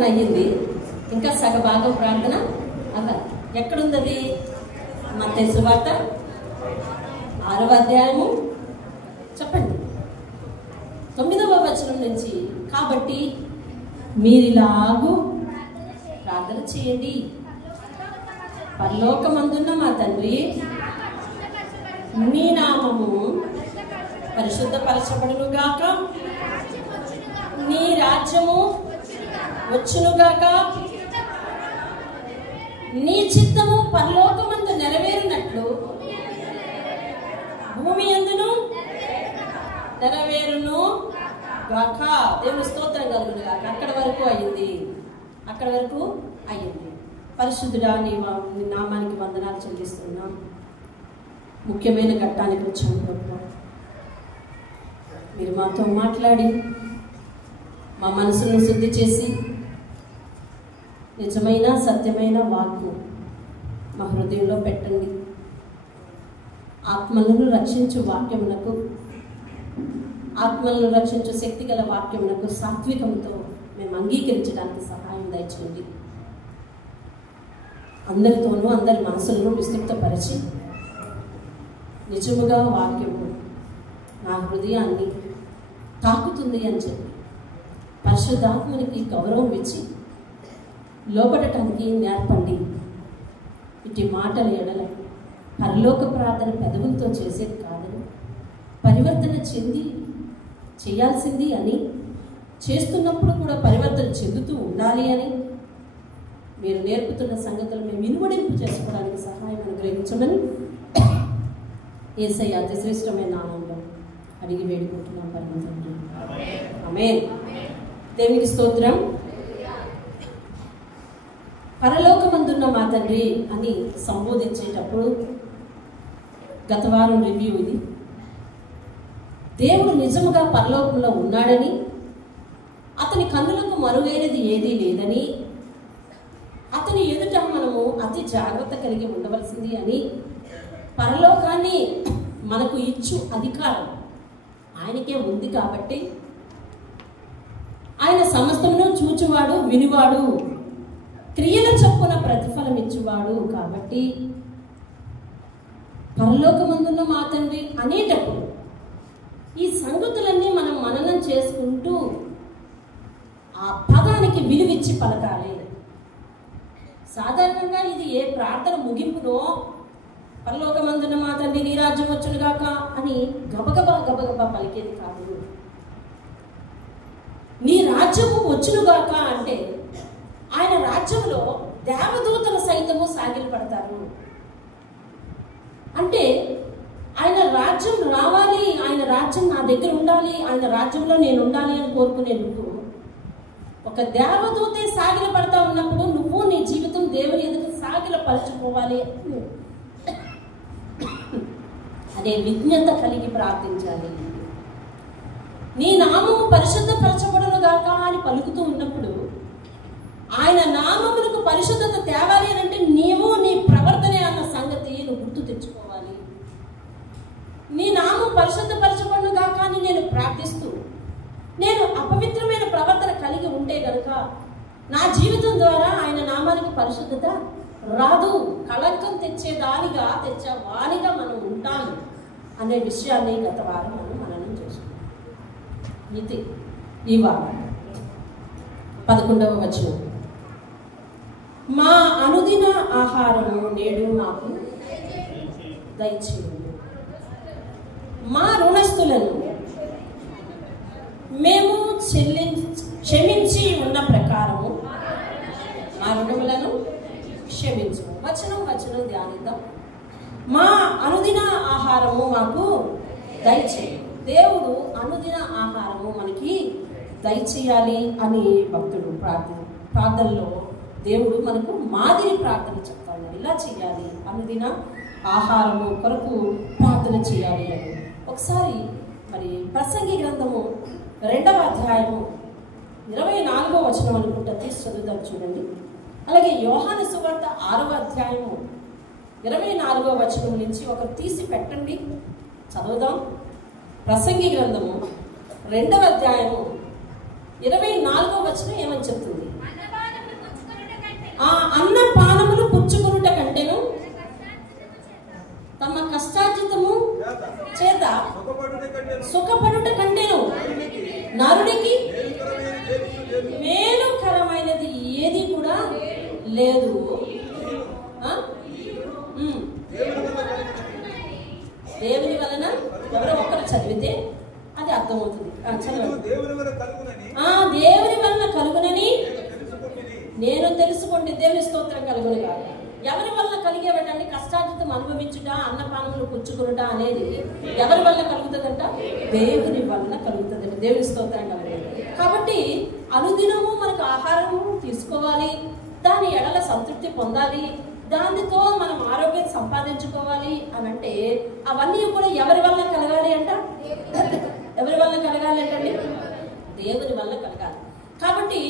ప్రార్థన అయ్యింది, ఇంకా సగభాగం ప్రార్థన అవ్వాలి. ఎక్కడుంది అది? మత్తయి సువార్త 6వ అధ్యాయము చెప్పండి 9వ వచనం నుంచి. కాబట్టి మీరిలాగూ ప్రార్థన చేయండి, పరలోకమందున్న మా తండ్రి, నీ నామము పరిశుద్ధపరచబడునుగాక, నీ రాజ్యము వచ్చునుగాక, నీ చిత్తము పరలోకమందు నెరవేరినట్లు భూమి యందును నెరవేరును గాక. దేవుని స్తోత్రం కలుగును గాక. అక్కడ వరకు అయ్యింది. పరిశుద్ధుడా, నీ నామానికి వందనాలు చెల్లిస్తున్నాం. ముఖ్యమైన ఘట్టానికి వచ్చాము ప్రభు. మీరు మాతో మాట్లాడి మా మనసును శుద్ధి చేసి నిజమైన సత్యమైన వాక్కు మా హృదయంలో పెట్టండి. ఆత్మలను రక్షించు వాక్యమునకు, ఆత్మలను రక్షించు శక్తి గల వాక్యమునకు సాత్వికంతో మేము అంగీకరించడానికి సహాయం దయచేయండి. అందరితోనూ అందరి మనసులను విస్తృతపరిచి నిజముగా వాక్యము నా హృదయాన్ని తాకుతుంది అని చెప్పి పరిశుద్ధాత్మనికి గౌరవం ఇచ్చి లోపడటానికి నేర్పండి. ఇటు మాటల ఎడల పరలోక ప్రార్థన పెదవులతో చేసేది కాదని, పరివర్తన చెంది చేయాల్సింది అని, చేస్తున్నప్పుడు కూడా పరివర్తన చెందుతూ ఉండాలి అని మీరు నేర్పుతున్న సంగతులు మేము ఇనువడింపు చేసుకోవడానికి సహాయం అనుగ్రహించమని యేసయ్య అతి శ్రేష్టమైన నామంలో అడిగి వేడుకుంటున్నాం పరమ తండ్రి. ఆమేన్. దేవునికి స్తోత్రం. పరలోకమందున్న మా తండ్రి అని సంబోధించేటప్పుడు గత వారం రివ్యూ ఇది. దేవుడు నిజముగా పరలోకంలో ఉన్నాడని, అతని కన్నులకు మరుగైనది ఏదీ లేదని, అతని ఎదుట మనము అతి జాగ్రత్త కలిగి ఉండవలసింది అని, పరలోకాన్ని మనకు ఇచ్చు అధికారం ఆయనకే ఉంది కాబట్టి, ఆయన సమస్తమును చూచువాడు, వినివాడు, క్రియల చొప్పున ప్రతిఫలం ఇచ్చువాడు కాబట్టి పరలోకమందున్న మా తండ్రి అనేటప్పుడు ఈ సంగతులన్నీ మనం మననం చేసుకుంటూ ఆ పదానికి విలువిచ్చి పలకాలి. సాధారణంగా ఇది ఏ ప్రార్థన ముగింపునో పరలోకమందున్న మా తండ్రి నీ రాజ్యం వచ్చునుగాక అని గబగబా పలికేది కాదు. నీ రాజ్యము వచ్చునుగాక అంటే ఆయన రాజ్యంలో దేవదూతలు సైతము సాగిలు పడతారు. అంటే ఆయన రాజ్యం రావాలి, ఆయన రాజ్యం నా దగ్గర ఉండాలి, ఆయన రాజ్యంలో నేను ఉండాలి అని కోరుకునే నువ్వు ఒక దేవదూతే సాగిల పడతా ఉన్నప్పుడు నువ్వు నీ జీవితం దేవుని ఎదుట సాగిల పరచుకోవాలి అనే విజ్ఞత కలిగి ప్రార్థించాలి. నీ నామము పరిశుద్ధపరచబడునుగాక అని పలుకుతూ ఉన్నప్పుడు ఆయన నామములకు పరిశుద్ధత తేవాలి అని అంటే నీవు నీ ప్రవర్తనే అన్న సంగతి నువ్వు గుర్తు తెచ్చుకోవాలి. నీ నామం పరిశుద్ధపరచబడునుగాక అని నేను ప్రార్థిస్తూ నేను అపవిత్రమైన ప్రవర్తన కలిగి ఉంటే గనుక నా జీవితం ద్వారా ఆయన నామానికి పరిశుద్ధత రాదు, కళంకం తెచ్చేదానిగా తెచ్చేవానిగా మనం ఉంటాం అనే విషయాన్ని గత వారం మనం చేసుకున్నాం. ఇది ఈ వారం 11వ వచనం. మా అనుదిన ఆహారము నేడు మాకు దయచేయండి, మా రుణస్థులను మేము క్షమించి ఉన్న ప్రకారము మా రుణములను క్షమించు. వచనం ధ్యానిద్దాం. మా అనుదిన ఆహారము మాకు దయచేయండి. దేవుడు అనుదిన ఆహారము మనకి దయచేయాలి అని భక్తుడు ప్రార్థనలో దేవుడు మనకు మాదిరి ప్రార్థన చెప్తాడు. ఇలా చేయాలి, అనుదిన ఆహారము కొరకు ప్రార్థన చేయాలి అని. ఒకసారి మరి ప్రసంగి గ్రంథము 2వ అధ్యాయము 24వ వచనం అనుకుంటా తీసి చదువుతాం చూడండి. అలాగే యోహాను సువార్త 6వ అధ్యాయము 24వ వచనం నుంచి ఒకరు తీసి పెట్టండి, చదువుదాం. ప్రసంగి గ్రంథము 2వ అధ్యాయము 24వ వచనం ఏమని చెప్తుంది? లేదు. దేవుని వలన ఎవరో ఒకరు చదివితే అది అర్థమవుతుంది. చదవండి. దేవుని వలన కలుగునని నేను తెలుసుకోండి. దేవుని స్తోత్రం కలుగును కాదు. ఎవరి వల్ల కలిగేవటండి? కష్టార్జితం అనుభవించుట, అన్నపానములు పుచ్చుకునుట అనేది ఎవరి వల్ల కలుగుతుందంట? దేవుని వలన కలుగుతుందంట. దేవుని స్తోత్రం కలుగుతుంది. కాబట్టి అనుదినము మనకు ఆహారము తీసుకోవాలి, దాని ఎడల సంతృప్తి పొందాలి, దానితో మనం ఆరోగ్యం సంపాదించుకోవాలి అని అంటే అవన్నీ కూడా ఎవరి వల్ల కలగాలి అంట? ఎవరి వల్ల కలగాలి అంటండి? దేవుని వల్ల కలగాలి. కాబట్టి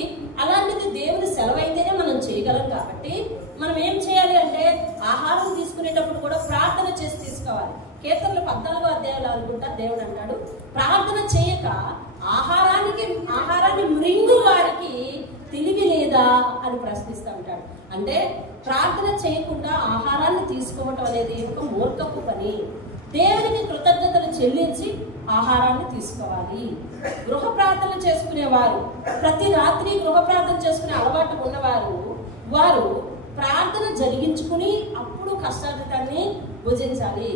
అలాంటిది దేవుని సెలవైతేనే మనం చేయగలం. కాబట్టి మనం ఏం చేయాలి అంటే ఆహారం తీసుకునేటప్పుడు కూడా ప్రార్థన చేసి తీసుకోవాలి. కీర్తనలు 14వ అధ్యాయంలో అనుకుంటా దేవుడు అంటాడు, ప్రార్థన చేయక ఆహారాన్ని మృంగు వారికి తెలివి లేదా అని ప్రశ్నిస్తూ ఉంటాడు. అంటే ప్రార్థన చేయకుండా ఆహారాన్ని తీసుకోవటం అనేది ఒక మూర్ఖపు పని. దేవునికి కృతజ్ఞతలు చెల్లించి ఆహారాన్ని తీసుకోవాలి. గృహ ప్రార్థన చేసుకునేవారు, ప్రతి రాత్రి గృహ ప్రార్థన చేసుకునే అలవాటు ఉన్నవారు వారు ప్రార్థన జరిగించుకుని అప్పుడు కష్టార్జితాన్ని భుజించాలి.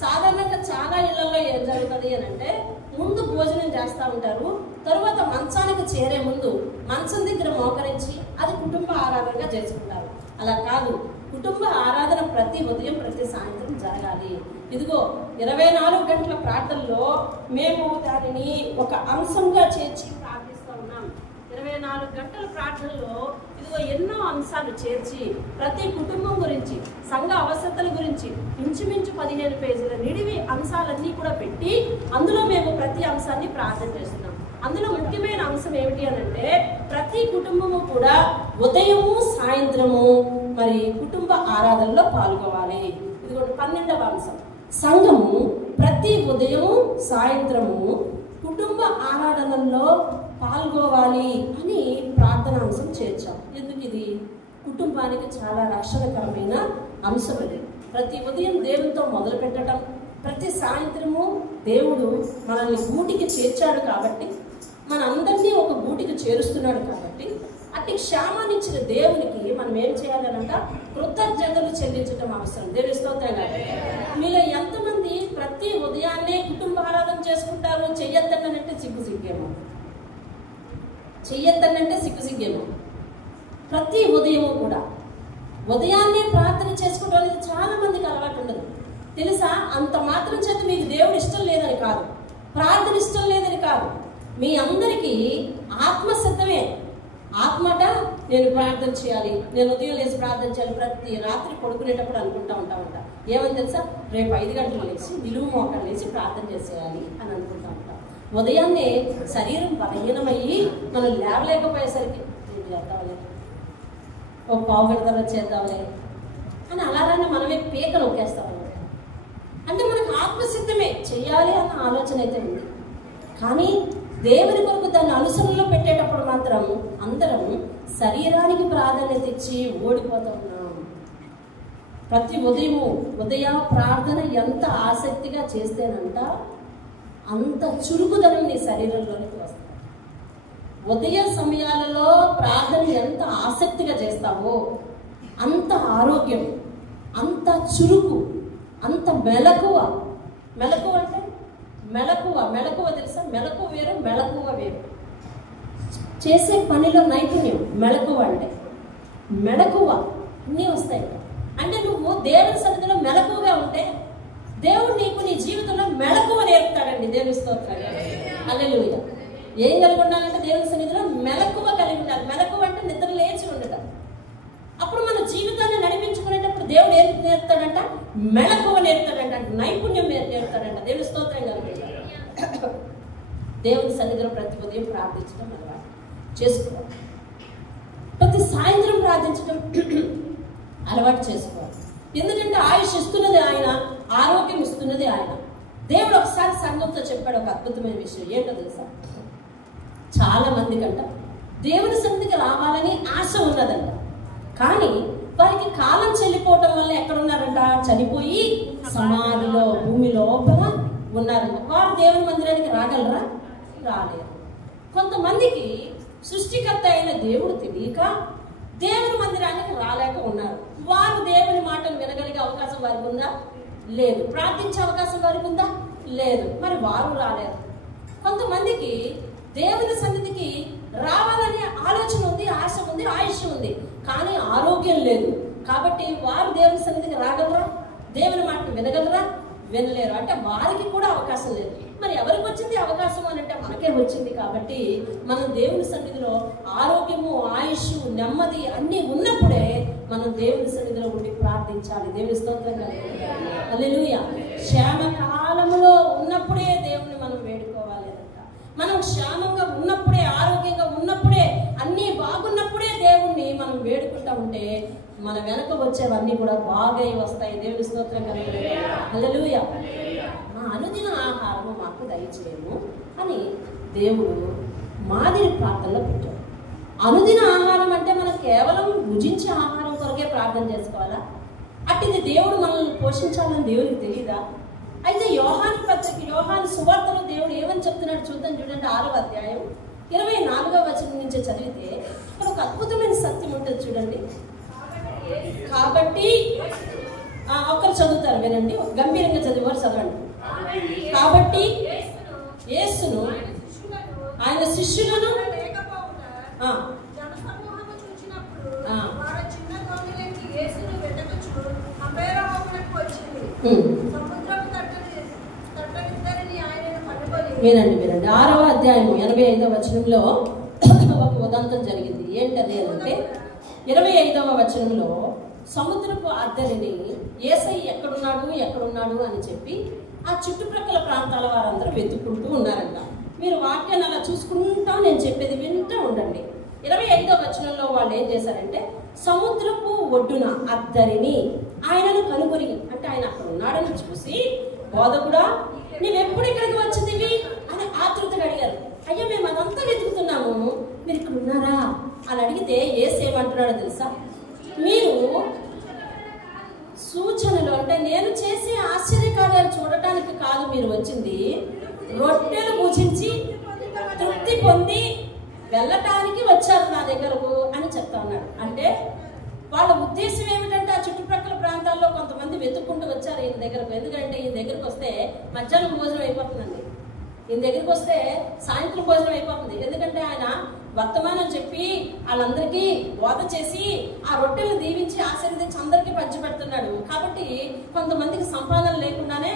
సాధారణంగా చాలా ఇళ్లలో ఏం జరుగుతుంది అని అంటే ముందు భోజనం చేస్తూ ఉంటారు, తరువాత మంచానికి చేరే ముందు మంచం దగ్గర మోకరించి అది కుటుంబ ఆరాధనగా చేసుకుంటారు. అలా కాదు, కుటుంబ ఆరాధన ప్రతి ఉదయం ప్రతి సాయంత్రం జరగాలి. ఇదిగో 24 గంటల ప్రార్థనలో మేము దానిని ఒక అంశంగా చేర్చి ప్రార్థిస్తూ ఉన్నాం. 24 గంటల ప్రార్థనలో ఇదిగో ఎన్నో అంశాలు చేర్చి ప్రతి కుటుంబం గురించి, సంఘ అవసరతల గురించి ఇంచుమించు 15 పేజీల నిడివి అంశాలన్నీ కూడా పెట్టి అందులో మేము ప్రతి అంశాన్ని ప్రార్థన చేస్తున్నాం. అందులో ముఖ్యమైన అంశం ఏమిటి అని అంటే ప్రతి కుటుంబము కూడా ఉదయము సాయంత్రము మరి కుటుంబ ఆరాధనలో పాల్గొవాలి. ఇదిగోండి 12వ అంశం, సంఘము ప్రతి ఉదయము సాయంత్రము కుటుంబ ఆరాధనల్లో పాల్గొవాలి అని ప్రార్థనాంశం చేర్చాం. ఎందుకు? ఇది కుటుంబానికి చాలా రక్షణకరమైన అంశం. ఇది ప్రతి ఉదయం దేవునితో మొదలు పెట్టడం, ప్రతి సాయంత్రము దేవుడు మనల్ని గూటికి చేర్చాడు కాబట్టి, మనందరినీ ఒక గూటికి చేరుస్తున్నాడు కాబట్టి అట్టి క్షేమాన్ని ఇచ్చిన దేవునికి మనం ఏం చేయాలనంట? కృతజ్ఞతలు చెల్లించడం అవసరం. దేవుని స్తోత్రం. మీలో ఎంతమంది ప్రతి ఉదయాన్నే కుటుంబ ఆరాధన చేసుకుంటారు? చెయ్యొద్దనంటే సిగ్గుసిగ్గేమో, చెయ్యొద్దనంటే సిగ్గుసిగ్గేమో. ప్రతి ఉదయము కూడా ఉదయాన్నే ప్రార్థన చేసుకోవడం అనేది చాలా మందికి అలవాటు ఉండదు తెలుసా. అంత మాత్రం చేత మీకు దేవుడు ఇష్టం లేదని కాదు, ప్రార్థన ఇష్టం లేదని కాదు, మీ అందరికీ ఆత్మసిద్ధమే. ఆత్మట నేను ప్రార్థన చేయాలి, నేను ఉదయం లేచి ప్రార్థన చేయాలి. ప్రతి రాత్రి పడుకునేటప్పుడు అనుకుంటా ఉంటా ఏమని తెలుసా, రేపు 5 గంటలు లేచి నిలువు మోకాలు లేచి ప్రార్థన చేసేయాలి అని అనుకుంటా ఉంటాం. ఉదయాన్నే శరీరం బలహీనమయ్యి మనం లేవలేకపోయేసరికి నేను చేద్దాంలే, ఓ పావు గంట తర్వాత చేద్దాంలే అని అలానే మనమే పీక నొక్కేస్తాం అనమాట. అంటే మనకు ఆత్మసిద్ధమే, చెయ్యాలి అన్న ఆలోచన అయితే ఉంది. కానీ దేవుని కొరకు దాన్ని అనుసరణలో పెట్టేటప్పుడు మాత్రం అందరం శరీరానికి ప్రాధాన్యత ఇచ్చి ఓడిపోతూ ఉన్నాం. ప్రతి ఉదయ ప్రార్థన ఎంత ఆసక్తిగా చేస్తేనంట అంత చురుకుదనం నీ శరీరంలోనికి వస్తుంది. ఉదయ సమయాలలో ప్రార్థన ఎంత ఆసక్తిగా చేస్తావో అంత ఆరోగ్యం, అంత చురుకు, అంత మెలకువ. మెలకువ అంటే మెలకువ తెలుసా? మెలకువ వేరు, మెలకువ వేరు. చేసే పనిలో నైపుణ్యం మెలకువ అంటే. మెలకువ అన్నీ వస్తాయి. అంటే నువ్వు దేవుని సన్నిధిలో మెలకువగా ఉంటే దేవుడు నీకు నీ జీవితంలో మెలకువ నేర్పుతాడండి. దేవుని స్తోత్రం. హల్లెలూయా. ఏం కలిగి ఉండాలంటే దేవుని సన్నిధిలో మెలకువ కలిగి ఉండాలి. మెలకువ అంటే నిద్ర లేచి ఉండటం. అప్పుడు మన జీవితాన్ని నడిపించుకునేటప్పుడు దేవుడు ఏం నేర్పుతాడంట? మెలకువ నేర్పుతాడంట, నైపుణ్యం నేర్పుతాడంట. దేవుని స్తోత్రం కలిగి దేవుని సన్నిధిలో ప్రతి ఉదయం ప్రార్థించడం అలవాటు చేసుకోవాలి. ప్రతి సాయంత్రం ప్రార్థించడం అలవాటు చేసుకోవాలి. ఎందుకంటే ఆయుష్ ఇస్తున్నది ఆయన, ఆరోగ్యం ఇస్తున్నది ఆయన. దేవుడు ఒకసారి సంఘంతో చెప్పాడు ఒక అద్భుతమైన విషయం. ఏంటో తెలుసా? చాలా మందికంట దేవుని సన్నిధికి రావాలని ఆశ ఉన్నదంట, కానీ వారికి కాలం చెల్లిపోవటం వల్ల ఎక్కడున్నారంట? చనిపోయి సమాధిలో భూమి లోపల ఉన్నారంట. వారు దేవుని మందిరానికి రాగలరా? రాలేరు. కొంతమందికి సృష్టికర్త అయిన దేవుడు తెలియక దేవుని మందిరానికి రాలేక ఉన్నారు. వారు దేవుని మాటలు వినగలిగే అవకాశం వారికి ఉందా? లేదు. ప్రార్థించే అవకాశం వారికి ఉందా? లేదు. మరి వారు రాలేదు. కొంతమందికి దేవుని సన్నిధికి రావాలనే ఆలోచన ఉంది, ఆశ ఉంది, ఆయుష్ ఉంది, కానీ ఆరోగ్యం లేదు. కాబట్టి వారు దేవుని సన్నిధికి రాగలరా? దేవుని మాటలు వినగలరా? వినలేరు. అంటే వారికి కూడా అవకాశం లేదు. మరి ఎవరికి వచ్చింది అవకాశం అని అంటే మనకే వచ్చింది. కాబట్టి మనం దేవుని సన్నిధిలో ఆరోగ్యము, ఆయుష్, నెమ్మది అన్నీ ఉన్నప్పుడే మనం దేవుని సన్నిధిలో ఉండి ప్రార్థించాలి. దేవుని స్తోత్రం హల్లెలూయా. క్షేమ కాలంలో ఉన్నప్పుడే దేవుని మనం వేడుకోవాలి. మనం క్షేమంగా ఉన్నప్పుడే, ఆరోగ్యంగా ఉన్నప్పుడే, అన్నీ బాగున్నప్పుడే దేవుణ్ణి మనం వేడుకుంటా ఉంటే మన వెనక వచ్చేవన్నీ కూడా బాగా వస్తాయి. దేవుని స్తోత్రం హల్లెలూయా. మా అనుదిన ఆహారము మాకు దయచేయము అని దేవుడు మాదిరి ప్రార్థనలో పెట్టాడు. అనుదిన ఆహారం అంటే మనం కేవలం భుజించే ఆహారం కొరకే ప్రార్థన చేసుకోవాలా? అట్టిది దేవుడు మనల్ని పోషించాలని దేవుడికి తెలియదా? అయితే యోహాను సువార్తలో దేవుడు ఏమని చెప్తున్నాడు చూద్దాం. చూడండి 6వ అధ్యాయం 24వ వచనం నుంచి చదివితే ఇక్కడ ఒక అద్భుతమైన సత్యం ఉంటుంది చూడండి. కాబట్టి ఒక్కరు చదువుతారు, వినండి, గంభీరంగా చదివారు, చదవండి. కాబట్టి యేసును ఆయన శిష్యులను వినండి 6వ అధ్యాయం 85వ వచనంలో ఒక ఉదంతం జరిగింది. ఏంటది అంటే 25వ వచనంలో సముద్రపు అద్దరిని యేసయ్య ఎక్కడున్నాడు అని చెప్పి ఆ చుట్టుప్రక్కల ప్రాంతాల వారందరూ వెతుక్కుంటూ ఉన్నారంట. మీరు వాక్యాన్ని అలా చూసుకుంటా నేను చెప్పేది వింటూ ఉండండి. 25వ వచనంలో వాళ్ళు ఏం చేశారంటే సముద్రపు ఒడ్డున అద్దరిని ఆయనను కనుగొని, అంటే ఆయన అక్కడ ఉన్నాడని చూసి, బోధకుడా నువ్వెప్పుడు ఇక్కడికి వచ్చిందివి అని ఆతృతగా అడిగారు. అయ్యా మేము అదంతా వెతుకుతున్నాము, మీరు ఇక్కడ ఉన్నారా అని అడిగితే యేసు ఏమంటున్నాడో తెలుసా? మీరు సూచనలు, అంటే నేను చేసే ఆశ్చర్యకార్యాలు చూడటానికి కాదు మీరు వచ్చింది, రొట్టెలు భుజించి తృప్తి పొంది వెళ్ళటానికి వచ్చారు నా దగ్గరకు అని చెప్తా ఉన్నాడు. అంటే వాళ్ళ ఉద్దేశం ఏమిటంటే ఆ చుట్టుప్రక్కల ప్రాంతాల్లో కొంతమంది వెతుక్కుంటూ వచ్చారు ఈయన దగ్గరకు. ఎందుకంటే ఈయన దగ్గరకు వస్తే మధ్యాహ్నం భోజనం అయిపోతుందండి, ఈయన దగ్గరికి వస్తే సాయంత్రం భోజనం అయిపోతుంది. ఎందుకంటే ఆయన వర్తమానం చెప్పి వాళ్ళందరికీ బోధ చేసి ఆ రొట్టెలను దీవించి ఆశీర్వదించి అందరికీ పంచిపెడుతున్నాడు. కాబట్టి కొంతమందికి సంపాదన లేకుండానే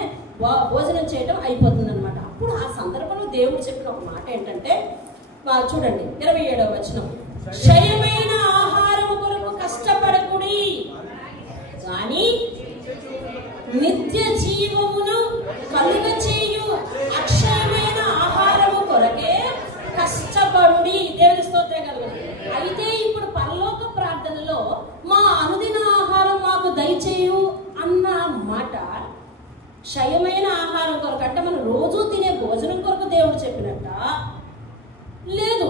భోజనం చేయడం అయిపోతుంది అనమాట. అప్పుడు ఆ సందర్భంలో దేవుడు చెప్పిన ఒక మాట ఏంటంటే చూడండి 27వ వచనం, క్షయమైన ఆహారం కొరకు కష్టపడకుడి కానీ నిత్య జీవమును కలుగ చేయు అక్షయమైన ఆహారము కొరకే కష్టపడుడి. దేవుని స్తోత్రం కలుగును. అయితే ఇప్పుడు పరలోక ప్రార్థనలో మా అనుదిన ఆహారం మాకు దయచేయు అన్న మాట క్షయమైన ఆహారం కొరకు, అంటే మనం రోజు తినే భోజనం కొరకు దేవుడు చెప్పినట్ట, లేదు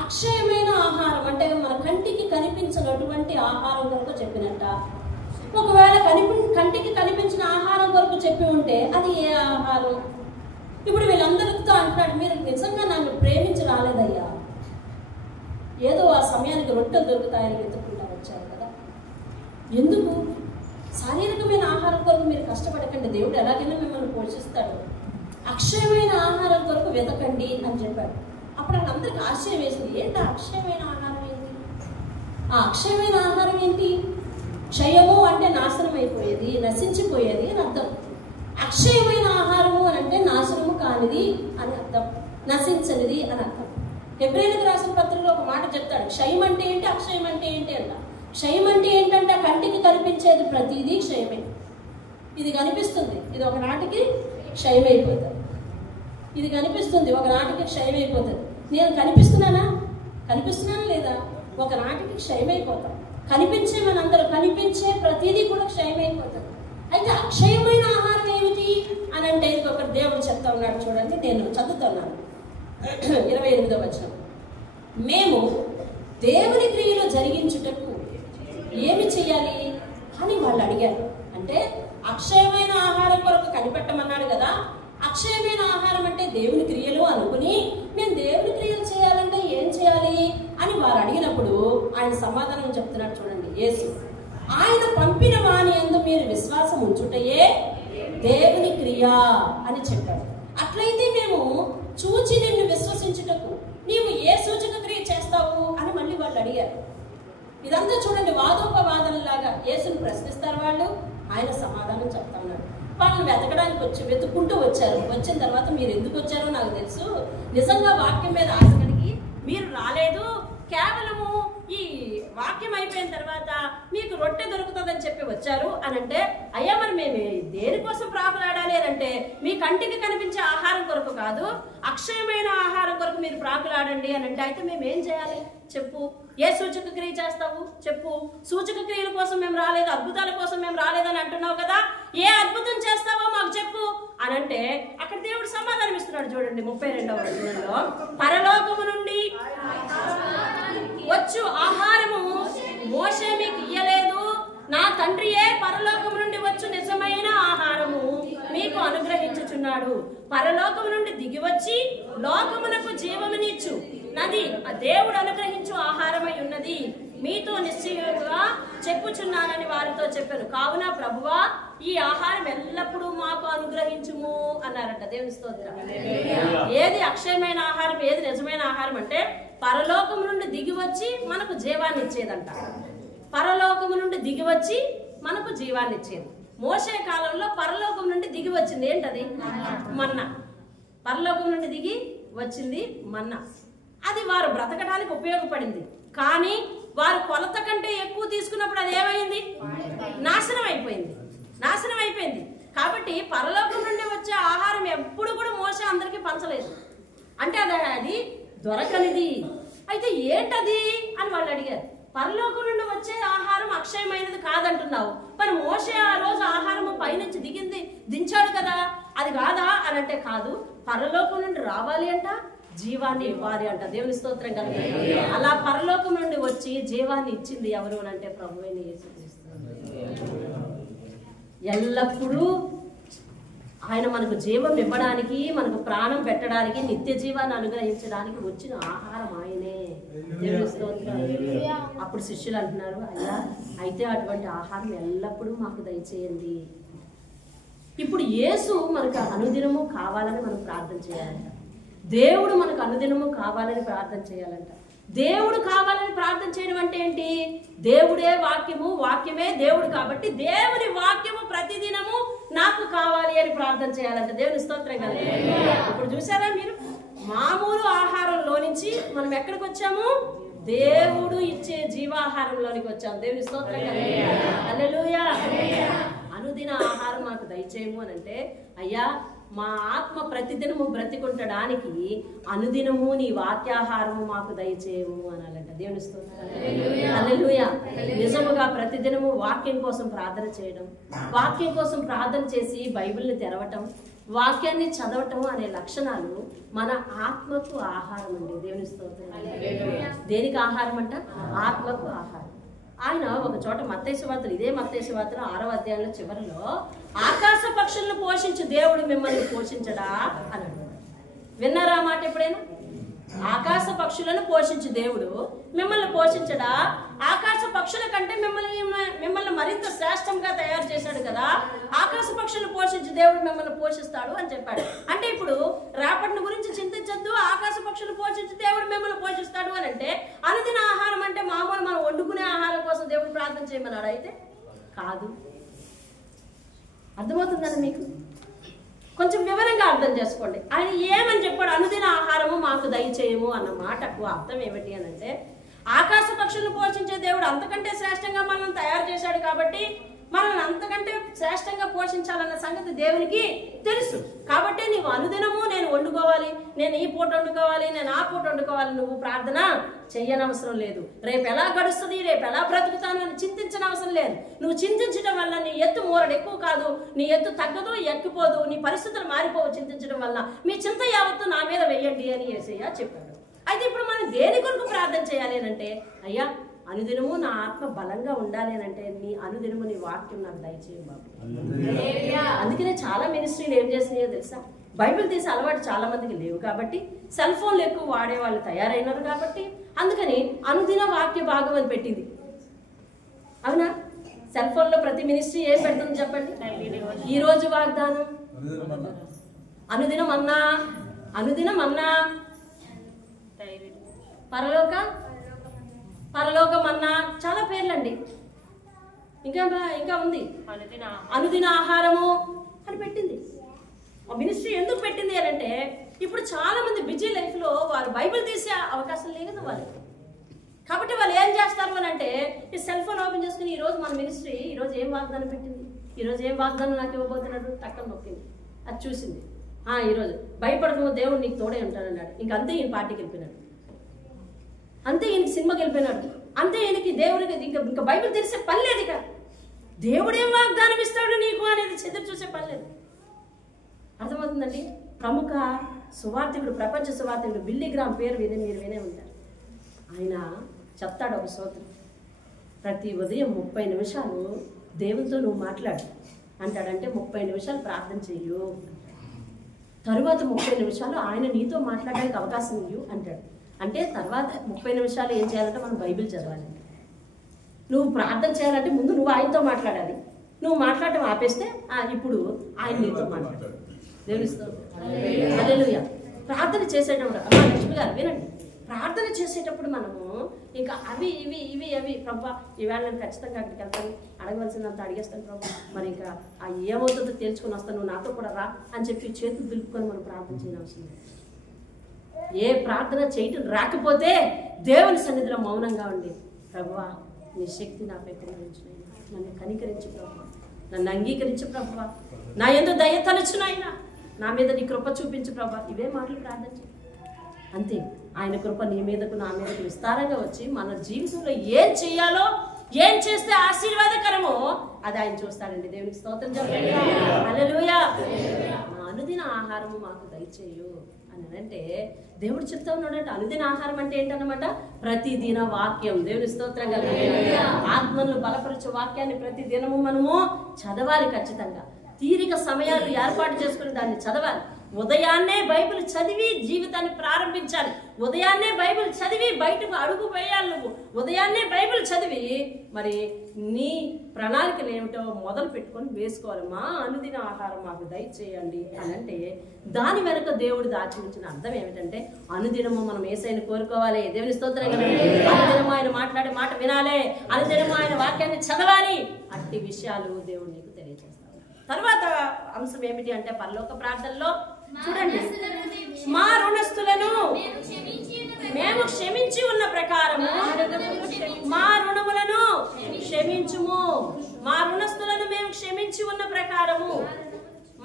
అక్షయమైన ఆహారం అంటే మన కంటికి కనిపించినటువంటి ఆహారం కొరకు చెప్పినట్ట. ఒకవేళ కంటికి కనిపించిన ఆహారం కొరకు చెప్పి ఉంటే అది ఏ ఆహారం? ఇప్పుడు వీళ్ళందరితో అంటున్నాడు, మీరు నిజంగా నన్ను ప్రేమించి రాలేదయ్యా, ఏదో ఆ సమయానికి రొట్టెలు దొరుకుతాయని వెతుక్కుంటా వచ్చారు కదా. ఎందుకు? శారీరకమైన ఆహారం కొరకు మీరు కష్టపడకండి, దేవుడు ఎలాగైనా మిమ్మల్ని పోషిస్తాడు. అక్షయమైన ఆహారం కొరకు వెతకండి అని చెప్పాడు. అప్పుడు వాళ్ళందరికీ ఆశ్చర్యం వేసింది, ఏంటి అక్షయమైన ఆహారం ఏంటి? ఆ అక్షయమైన ఆహారం ఏంటి? క్షయము అంటే నాశనం అయిపోయేది, నశించిపోయేది అని అర్థం. అక్షయమైన ఆహారము అని అంటే నాశనము కానిది అని అర్థం, నశించనిది అని అర్థం. హెబ్రీయులకు రాసిన పత్రికలో ఒక మాట చెప్తాడు, క్షయం అంటే ఏంటి, అక్షయం అంటే ఏంటి అంట. క్షయం అంటే ఏంటంటే కంటికి కనిపించేది ప్రతిదీ క్షయమే. ఇది కనిపిస్తుంది, ఇది ఒక నాటికి క్షయమైపోతుంది. ఇది కనిపిస్తుంది, ఒక నాటికి క్షయమైపోతుంది. నేను కనిపిస్తున్నానా లేదా? ఒక నాటికి క్షయమైపోతాం. కనిపించే మనందరూ కనిపించే ప్రతిదీ కూడా క్షయమైపోతుంది. అయితే అక్షయమైన ఆహారం ఏమిటి అని అంటే ఒక దేవుడు చెప్తా ఉన్నాడు చూడండి, నేను చదువుతున్నాను 28వ వచనం. మేము దేవుని క్రియలు జరిగించుటకు ఏమి చేయాలి అని వాళ్ళు అడిగారు. అంటే అక్షయమైన ఆహారం కొరకు కనిపెట్టమన్నాడు కదా, అక్షయమైన ఆహారం అంటే దేవుని క్రియలు అనుకుని మేము దేవుని క్రియలు చేయాలంటే ఏం చేయాలి అని వారు అడిగినప్పుడు ఆయన ఆయన సమాధానం చెప్తున్నాడు చూడండి. యేసు ఆయన పంపిన వాని యందు మీరు విశ్వాసం ఉంచుటయే దేవుని క్రియ అని చెప్పాడు. అట్లయితే మేము చూచి నిన్ను విశ్వసించుటకు నీవు ఏ సూచక క్రియ చేస్తావు అని మళ్ళీ వాళ్ళు అడిగారు. ఇదంతా చూడండి వాదోపవాదనలాగా యేసుని ప్రశ్నిస్తారు వాళ్ళు, ఆయన సమాధానం చెప్తా ఉన్నాడు. వాళ్ళని వెతకడానికి వెతుక్కుంటూ వచ్చారు. వచ్చిన తర్వాత మీరు ఎందుకు వచ్చారో నాకు తెలుసు, నిజంగా వాక్యం మీద ఆశ కలిగి మీరు రాలేదు, కేవలము ఈ వాక్యం అయిపోయిన తర్వాత మీకు రొట్టె దొరుకుతుందని చెప్పి వచ్చారు అని అంటే, అయ్యా మరి మేము దేనికోసం ప్రాకులాడాలి అని అంటే మీ కంటికి కనిపించే ఆహారం కొరకు కాదు, అక్షయమైన ఆహారం కొరకు మీరు ప్రాకులాడండి అని అంటే, అయితే మేము ఏం చేయాలి చెప్పు, ఏ సూచక క్రియ చేస్తావు చెప్పు, సూచక క్రియల కోసం మేము రాలేదు, అద్భుతాల కోసం మేము రాలేదని అంటున్నావు కదా, ఏ అద్భుతం చేస్తావో మాకు చెప్పు అని అంటే అక్కడ దేవుడు సమాధానం ఇస్తున్నాడు. చూడండి 32వ వచనంలో, పరలోకము నుండి వచ్చు ఆహారము మోషే మీకు ఇయ్యలేదు, నా తండ్రియే పరలోకము నుండి వచ్చు నిజమైన ఆహారము మీకు అనుగ్రహించుచున్నాడు. పరలోకము నుండి దిగి వచ్చి లోకమునకు జీవమునిచ్చు నది ఆ దేవుడు అనుగ్రహించు ఆహారమై ఉన్నది, మీతో నిశ్చయంగా చెప్పుచున్నానని వారితో చెప్పారు. కావున ప్రభువా ఈ ఆహారం ఎల్లప్పుడూ మాకు అనుగ్రహించుము అన్నారంట. దేవుని స్తోత్రం. ఏది అక్షయమైన ఆహారం, ఏది నిజమైన ఆహారం అంటే పరలోకము నుండి దిగి వచ్చి మనకు జీవాన్ని ఇచ్చేదంట. పరలోకము నుండి దిగి వచ్చి మనకు జీవాన్ని ఇచ్చేది. మోషే కాలంలో పరలోకం నుండి దిగి వచ్చింది ఏంటది? మన్నా. పరలోకం నుండి దిగి వచ్చింది మన్నా. అది వారు బ్రతకడానికి ఉపయోగపడింది. కానీ వారు కొలత కంటే ఎక్కువ తీసుకున్నప్పుడు అది ఏమైంది? నాశనం అయిపోయింది. నాశనం అయిపోయింది. కాబట్టి పరలోకం నుండి వచ్చే ఆహారం ఎప్పుడు కూడా మోషే అందరికీ పంచలేదు. అంటే అది దొరకనిది. అయితే ఏంటది అని వాళ్ళు అడిగారు. పరలోకం నుండి వచ్చే ఆహారం అక్షయమైనది కాదంటున్నావు, మరి మోషే ఆ రోజు ఆహారము పైనుంచి దించాడు కదా, అది కాదా అని అంటే కాదు, పరలోకం నుండి రావాలి అంట, జీవాన్ని ఇవ్వాలి అంట. దేవుని స్తోత్రం కలుగుతుంది. అలా పరలోకం నుండి వచ్చి జీవాన్ని ఇచ్చింది ఎవరు అని అంటే ప్రభువైన యేసుక్రీస్తు. ఎల్లప్పుడూ ఆయన మనకు జీవం ఇవ్వడానికి, మనకు ప్రాణం పెట్టడానికి, నిత్య జీవాన్ని అనుగ్రహించడానికి వచ్చిన ఆహారం ఆయనే. దేవుని స్తోత్రం. అప్పుడు శిష్యులు అంటున్నారు, అయ్యా అయితే అటువంటి ఆహారం ఎల్లప్పుడూ మాకు దయచేయండి. ఇప్పుడు యేసు మనకు అనుదినము కావాలని మనం ప్రార్థన చేయాలంట. దేవుడు మనకు అనుదినము కావాలని ప్రార్థన చేయాలంట. దేవుడు కావాలని ప్రార్థన చేయడం అంటే ఏంటి? దేవుడే వాక్యము, వాక్యమే దేవుడు. కాబట్టి దేవుని వాక్యము ప్రతిదినము నాకు కావాలి అని ప్రార్థన చేయాలంట. దేవుని స్తోత్రం కదా. ఇప్పుడు చూసారా మీరు, మామూలు ఆహారంలో నుంచి మనం ఎక్కడికి వచ్చాము? దేవుడు ఇచ్చే జీవాహారంలోనికి వచ్చాము. దేవుని స్తోత్రం కదా. హల్లెలూయా. అనుదిన ఆహారం మాకు దయచేయము అని అంటే, అయ్యా మా ఆత్మ ప్రతిదినము బ్రతికుంటడానికి అనుదినము నీ వాక్యాహారము మాకు దయచేయము అనాలంట. దేవుని స్తోత్రం. హల్లెలూయా. నిజముగా ప్రతిదినము వాక్యం కోసం ప్రార్థన చేయడం, వాక్యం కోసం ప్రార్థన చేసి బైబిల్ని తెరవటం, వాక్యాన్ని చదవటం అనే లక్షణాలు మన ఆత్మకు ఆహారం అండి. దేవుని స్తోత్రం. దేనికి ఆహారం అంట? ఆత్మకు ఆహారం. ఆయన ఒక చోట మత్తయి సువార్తలో, ఇదే మత్తయి సువార్తలో 6వ అధ్యాయంలో చివరిలో, ఆకాశ పక్షులను పోషించు దేవుడు మిమ్మల్ని పోషించడా అన్నాడు. విన్నారా మాట ఎప్పుడైనా? ఆకాశ పక్షులను పోషించు దేవుడు మిమ్మల్ని పోషించడా? ఆకాశ పక్షుల కంటే మిమ్మల్ని మరింత శ్రేష్టంగా తయారు చేశాడు కదా, ఆకాశ పక్షులను పోషించు దేవుడు మిమ్మల్ని పోషిస్తాడు అని చెప్పాడు. అంటే ఇప్పుడు రేపటిని గురించి చింతించద్దు, ఆకాశ పక్షులు పోషించు దేవుడు మిమ్మల్ని పోషిస్తాడు అని అంటే, అనుదిన ఆహారం అంటే మామూలు మనం వండుకునే ఆహారం కోసం దేవుడు ప్రార్థన చేయమన్నాడు అయితే కాదు. అర్థమవుతుందని మీకు? కొంచెం వివరంగా అర్థం చేసుకోండి. ఆయన ఏమని చెప్పాడు? అనుదిన ఆహారము మాకు దయచేయము అన్న మాటకు అర్థం ఏమిటి అని అంటే, ఆకాశ పక్షులను పోషించే దేవుడు అంతకంటే శ్రేష్టంగా మనల్ని తయారు చేశాడు కాబట్టి మనల్ని అంతకంటే శ్రేష్టంగా పోషించాలన్న సంగతి దేవునికి తెలుసు. కాబట్టి నీవు అనుదినము నేను వండుకోవాలి, నేను ఈ పూట వండుకోవాలి, నేను ఆ పూట వండుకోవాలి, నువ్వు ప్రార్థన చెయ్యనవసరం లేదు. రేపు ఎలా గడుస్తుంది, రేపు ఎలా బ్రతుకుతాను అని చింతించనవసరం లేదు. నువ్వు చింతించడం వల్ల నీ ఎత్తు మూరడు ఎక్కువ కాదు, నీ ఎత్తు తగ్గదు, ఎక్కిపోదు, నీ పరిస్థితులు మారిపోవు. చింతించడం వల్ల మీ చింత యావత్తు నా మీద వెయ్యండి అని యేసయ్య చెప్పాడు. అయితే ఇప్పుడు మనం దేని కొరకు ప్రార్థన చేయాలి అంటే, అయ్యా అనుదినము నా ఆత్మ బలంగా ఉండాలి అని అంటే నీ అనుదినము నీ వాక్యం నాకు దయచేయం బాబు. అందుకనే చాలా మినిస్ట్రీలు ఏం చేసినాయో తెలుసా, బైబిల్ తీసే అలవాటు చాలా మందికి లేవు కాబట్టి, సెల్ ఫోన్లు ఎక్కువ వాడే వాళ్ళు తయారైనారు కాబట్టి, అందుకని అనుదిన వాక్య భాగం అని పెట్టింది. అవునా? సెల్ ఫోన్లో ప్రతి మినిస్ట్రీ ఏం పెడుతుంది చెప్పండి? ఈ రోజు వాగ్దానం, అనుదినం అన్నా, అనుదినం అన్నా, పరలోకం అన్నా, చాలా పేర్లండి. ఇంకా ఉంది అనుదిన ఆహారము అని పెట్టింది. ఆ మినిస్ట్రీ ఎందుకు పెట్టింది అని అంటే, ఇప్పుడు చాలా మంది బిజీ లైఫ్లో వారు బైబిల్ తీసే అవకాశం లేదు వాళ్ళకి. కాబట్టి వాళ్ళు ఏం చేస్తారు అని అంటే, ఈ సెల్ ఫోన్ ఓపెన్ చేసుకుని ఈరోజు మన మినిస్ట్రీ ఈరోజు ఏం వాగ్దానం పెట్టింది, ఈరోజు ఏం వాగ్దానం నాకు ఇవ్వబోతున్నాడు టక్కన నొక్కింది, అది చూసింది. ఈరోజు భయపడకు దేవుడు నీకు తోడే ఉంటాడన్నాడు. ఇంకంతే ఈయన పార్టీకి వెళ్ళిపోయినాడు, అంతే ఈయనకి సినిమాకి వెళ్ళిపోయినాడు, అంతే ఈయనకి దేవుడికి ఇంకా బైబిల్ తెలిసే పని లేదు. ఇక దేవుడు ఏం వాగ్దానం ఇస్తాడు నీకు అనేది చెదురు చూసే పని లేదు. అర్థమవుతుందండి? ప్రముఖ సువార్థికుడు, ప్రపంచ సువార్థికుడు బిల్లీ గ్రామ్ పేరు మీరు వినే ఉంటారు. ఆయన చెప్తాడు ఒక స్తోత్రం, ప్రతి ఉదయం 30 నిమిషాలు దేవునితో నువ్వు మాట్లాడు అంటాడంటే 30 నిమిషాలు ప్రార్థన చెయ్యు, తరువాత 30 నిమిషాలు ఆయన నీతో మాట్లాడడానికి అవకాశం ఇవ్వు అంటాడు. అంటే తర్వాత 30 నిమిషాలు ఏం చేయాలంటే మనం బైబిల్ చదవాలి. నువ్వు ప్రార్థన చేయాలంటే ముందు నువ్వు ఆయనతో మాట్లాడాలి. నువ్వు మాట్లాడటం ఆపేస్తే ఇప్పుడు ఆయన నీతో మాట్లాడు. దేవుని స్తోత్రం, హల్లెలూయా. ప్రార్థన చేసేటప్పుడు లక్ష్మి గారు వినండి, ప్రార్థన చేసేటప్పుడు మనము ఇంకా అవి ప్రభా ఈవేళ నేను ఖచ్చితంగా అక్కడికి వెళ్తాను, అడగవలసినంత అడిగేస్తాను ప్రభా, మరి ఇంకా ఏమవుతుందో తేల్చుకొని వస్తాను, నువ్వు నాతో కూడా రా అని చెప్పి చేతులు దులుపుకొని మనం ప్రార్థన చేయని అవసరం లేదు. ఏ ప్రార్థన చేయటం రాకపోతే దేవుని సన్నిధిలో మౌనంగా ఉండి, ప్రభువా నీ శక్తి నాపై కనికరించు, నన్ను కనికరించు ప్రభువా, నన్ను అంగీకరించు ప్రభువా, నా యందు దయ తలచు నాయనా, నా మీద నీ కృప చూపించు ప్రభువా, ఇవే మాటలు ప్రార్థన చేయి. అంతే, ఆయన కృప నీ మీదకు నా మీదకు విస్తారంగా వచ్చి మన జీవితంలో ఏం చేయాలో, ఏం చేస్తే ఆశీర్వాదకరమో అది ఆయన చూస్తాడండి. దేవునికి స్తోత్రం చెప్పండి, హల్లెలూయా. నా అనుదిన ఆహారము మాకు దయచేయు అని అంటే దేవుడు చెప్తా ఉన్నాడంటే, అనుదిన ఆహారం అంటే ఏంటన్నమాట? ప్రతిదిన వాక్యం. దేవుని స్తోత్రం కలగాలి. ఆత్మను బలపరచే వాక్యాన్ని ప్రతి దినము మనము చదవాలి. ఖచ్చితంగా తీరిక సమయాలు ఏర్పాటు చేసుకుని దాన్ని చదవాలి. ఉదయాన్నే బైబిల్ చదివి జీవితాన్ని ప్రారంభించాలి. ఉదయాన్నే బైబిల్ చదివి బయటకు అడుగు వేయాలి. నువ్వు ఉదయాన్నే బైబిల్ చదివి మరి నీ ప్రణాళికలు ఏమిటో మొదలు పెట్టుకొని వేసుకోవాలి. మా అనుదిన ఆహారం మాకు దయచేయండి అని అంటే దాని వెనుక దేవుడు దాచి ఉంచిన అర్థం ఏమిటంటే, అనుదినము మనం యేసయ్యను కోరుకోవాలి. దేవుని స్తోత్రం కదండి. అనుదినము ఆయన మాట్లాడే మాట వినాలి, అనుదినము ఆయన వాక్యాన్ని చదవాలి. అట్టి విషయాలు దేవుడు నీకు తెలియజేస్తాడు. తర్వాత అంశం ఏమిటి అంటే, పరలోక ప్రార్థనలో చూడండి, మా రుణస్తులను మేము క్షమించి ఉన్న ప్రకారము మా రుణములను క్షమించుము. మా రుణస్తులను మేము క్షమించి ఉన్న ప్రకారము.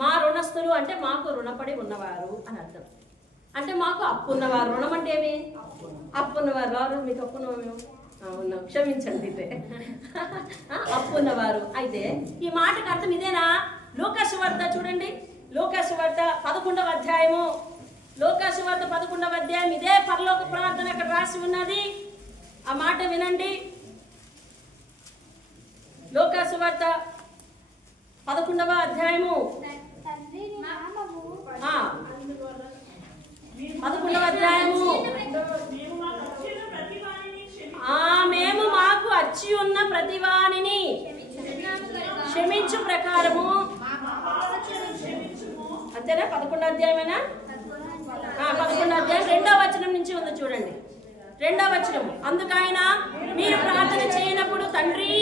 మా రుణస్తులు అంటే మాకు రుణపడి ఉన్నవారు అని అర్థం. అంటే మాకు అప్పు ఉన్నవారు. రుణం అంటే ఏమి? అప్పు ఉన్నవారు. రారు మీకు అప్పు ఉన్నాము, ఉన్నాం, క్షమించండి. అప్పు ఉన్నవారు. అయితే ఈ మాటకు అర్థం ఇదేనా? లూకాసు వార్త చూడండి, లూకాసు వార్త 11వ అధ్యాయము. లూకాసు వార్త 11వ అధ్యాయం ఇదే పరలోక ప్రార్థన అక్కడ రాసి ఉన్నది. ఆ మాట వినండి. లూకాసు వార్త 11వ అధ్యాయము 11వ అధ్యాయము. మేము మాకు వచ్చి ఉన్న ప్రతివానిని క్షమించు ప్రకారము. అంతేనా? 11వ అధ్యాయమేనా? 11వ అధ్యాయం 2వ వచనం నుంచి ఉంది చూడండి. 2వ వచనం, అందుకైన మీరు ప్రార్థన చేయనప్పుడు, తండ్రి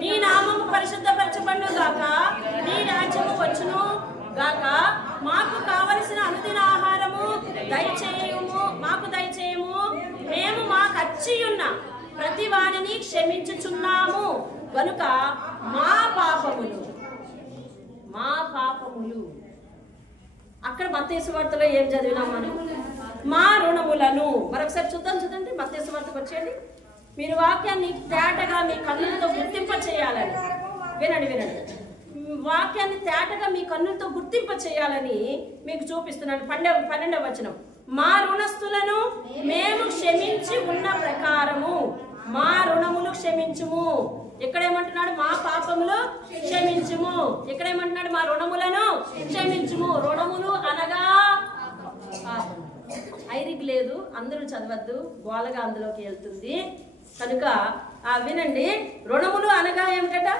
నీ నామము పరిశుద్ధపరచబడును గాక, నీ రాజ్యము వచ్చును గాక, మాకు కావలసిన అనుదిన ఆహారము దయచేయము, మాకు దయచేయము, మేము మాకు వచ్చి ఉన్న ప్రతి వానిని క్షమించుచున్నాము గనుక మా పాపములు అక్కడ మత్తయి సువార్తలో ఏం చదివినాం మనం? మా రుణములను. మరొకసారి చూడండి, మత్తయి సువార్తకు వచ్చేయండి. మీరు వాక్యాన్ని తేటగా మీ కన్నులతో గుర్తింప చేయాలని. వినండి, వాక్యాన్ని తేటగా మీ కన్నులతో గుర్తింప చేయాలని మీకు చూపిస్తున్నాను. 12వ వచనం, మా రుణస్తులను మేము క్షమించి ఉన్న ప్రకారము మా రుణములు క్షమించుము. ఇక్కడేమంటున్నాడు? మా పాపములు క్షమించుము. ఇక్కడేమంటున్నాడు? మా రుణములను క్షమించుము. రుణములు అనగా పాపం. ఐరిక్ లేదు, అందరూ చదవద్దు, గోలగా అందులోకి వెళ్తుంది కనుక వినండి. రుణములు అనగా ఏమిటట?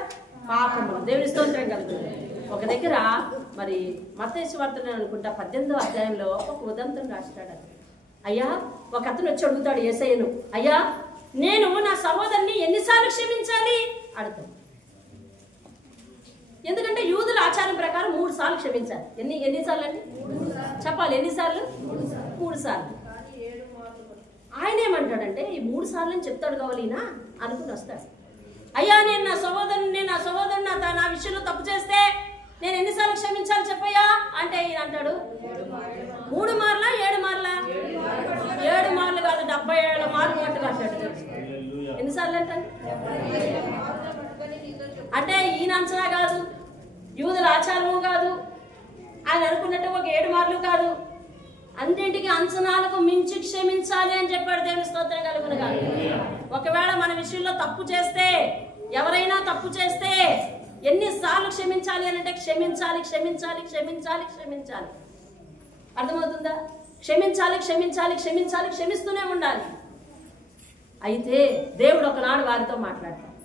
పాపము. దేవుని స్తోత్రం కలుగుతుంది. ఒక దగ్గర మరి మత్తయి సువార్తలో అనుకుంటా 18వ అధ్యాయంలో ఒక ఉదంతం రాస్తాడు. అయ్యా, ఒక అతను వచ్చి అడుగుతాడు యేసయ్యను, అయ్యా నేను నా సహోదరుని ఎన్నిసార్లు క్షమించాలి అడుగుతాడు. ఎందుకంటే యూదుల ఆచారం ప్రకారం 3 సార్లు క్షమించాలి. ఎన్నిసార్లు అండి? చెప్పాలి. ఎన్నిసార్లు? 3 సార్లు. ఆయన ఏమంటాడంటే ఈ 3 సార్లు అని చెప్తాడు కావాలినా అనుకుని వస్తాడు. అయ్యా నేను నా సహోదరుని నా విషయంలో తప్పు చేస్తే నేను ఎన్నిసార్లు క్షమించాలి చెప్పయ్యా అంటే ఈయన అంటాడు 3 మార్లా 7 మార్లా? 7 మార్లు కాదు, 77 మార్లు అంటాడు. ఎన్నిసార్లు అంటాడు అంటే ఈయన అంచనా కాదు, యూదుల ఆచారము కాదు, ఆయన అనుకున్నట్టు ఒక 7 మార్లు కాదు, అన్నింటికి అంచనాలకు మించి క్షమించాలి అని చెప్పాడు. దేవుని స్తోత్రం కలుగును గాక. ఒకవేళ మన విషయంలో తప్పు చేస్తే, ఎవరైనా తప్పు చేస్తే ఎన్నిసార్లు క్షమించాలి అని అంటే క్షమించాలి క్షమించాలి క్షమించాలి క్షమించాలి. అర్థమవుతుందా? క్షమించాలి క్షమించాలి క్షమించాలి, క్షమిస్తూనే ఉండాలి. అయితే దేవుడు ఒకనాడు వారితో మాట్లాడతాడు.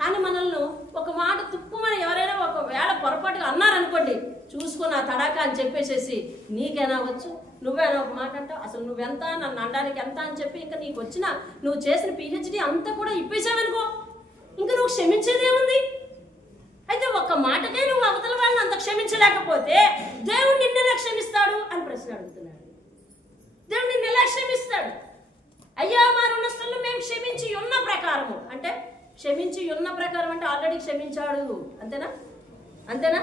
కానీ మనల్ని ఒక మాట తుప్పుమని ఎవరైనా ఒకవేళ పొరపాటుగా అన్నారనుకోండి, చూసుకుని ఆ తడాకా అని చెప్పేసేసి నీకైనా వచ్చు, నువ్వేనా ఒక మాట అంటావు, అసలు నువ్వెంత, నన్ను అనడానికి ఎంత అని చెప్పి ఇంకా నీకు వచ్చిన నువ్వు చేసిన PhD అంతా కూడా ఇప్పేసావనుకో, ఇంకా నువ్వు క్షమించేదేముంది? అయితే ఒక్క మాటకే నువ్వు అవతల వాళ్ళని అంత క్షమించలేకపోతే దేవుడు నిన్నెలా క్షమిస్తాడు అని ప్రశ్న అడుగుతున్నాడు. దేవుడు నిన్నెలా క్షమిస్తాడు? అయ్యా మా రుణస్తులను మేము క్షమించి ఉన్న ప్రకారము అంటే, క్షమించి ఉన్న ప్రకారం అంటే ఆల్రెడీ క్షమించాడు. అంతేనా? అంతేనా?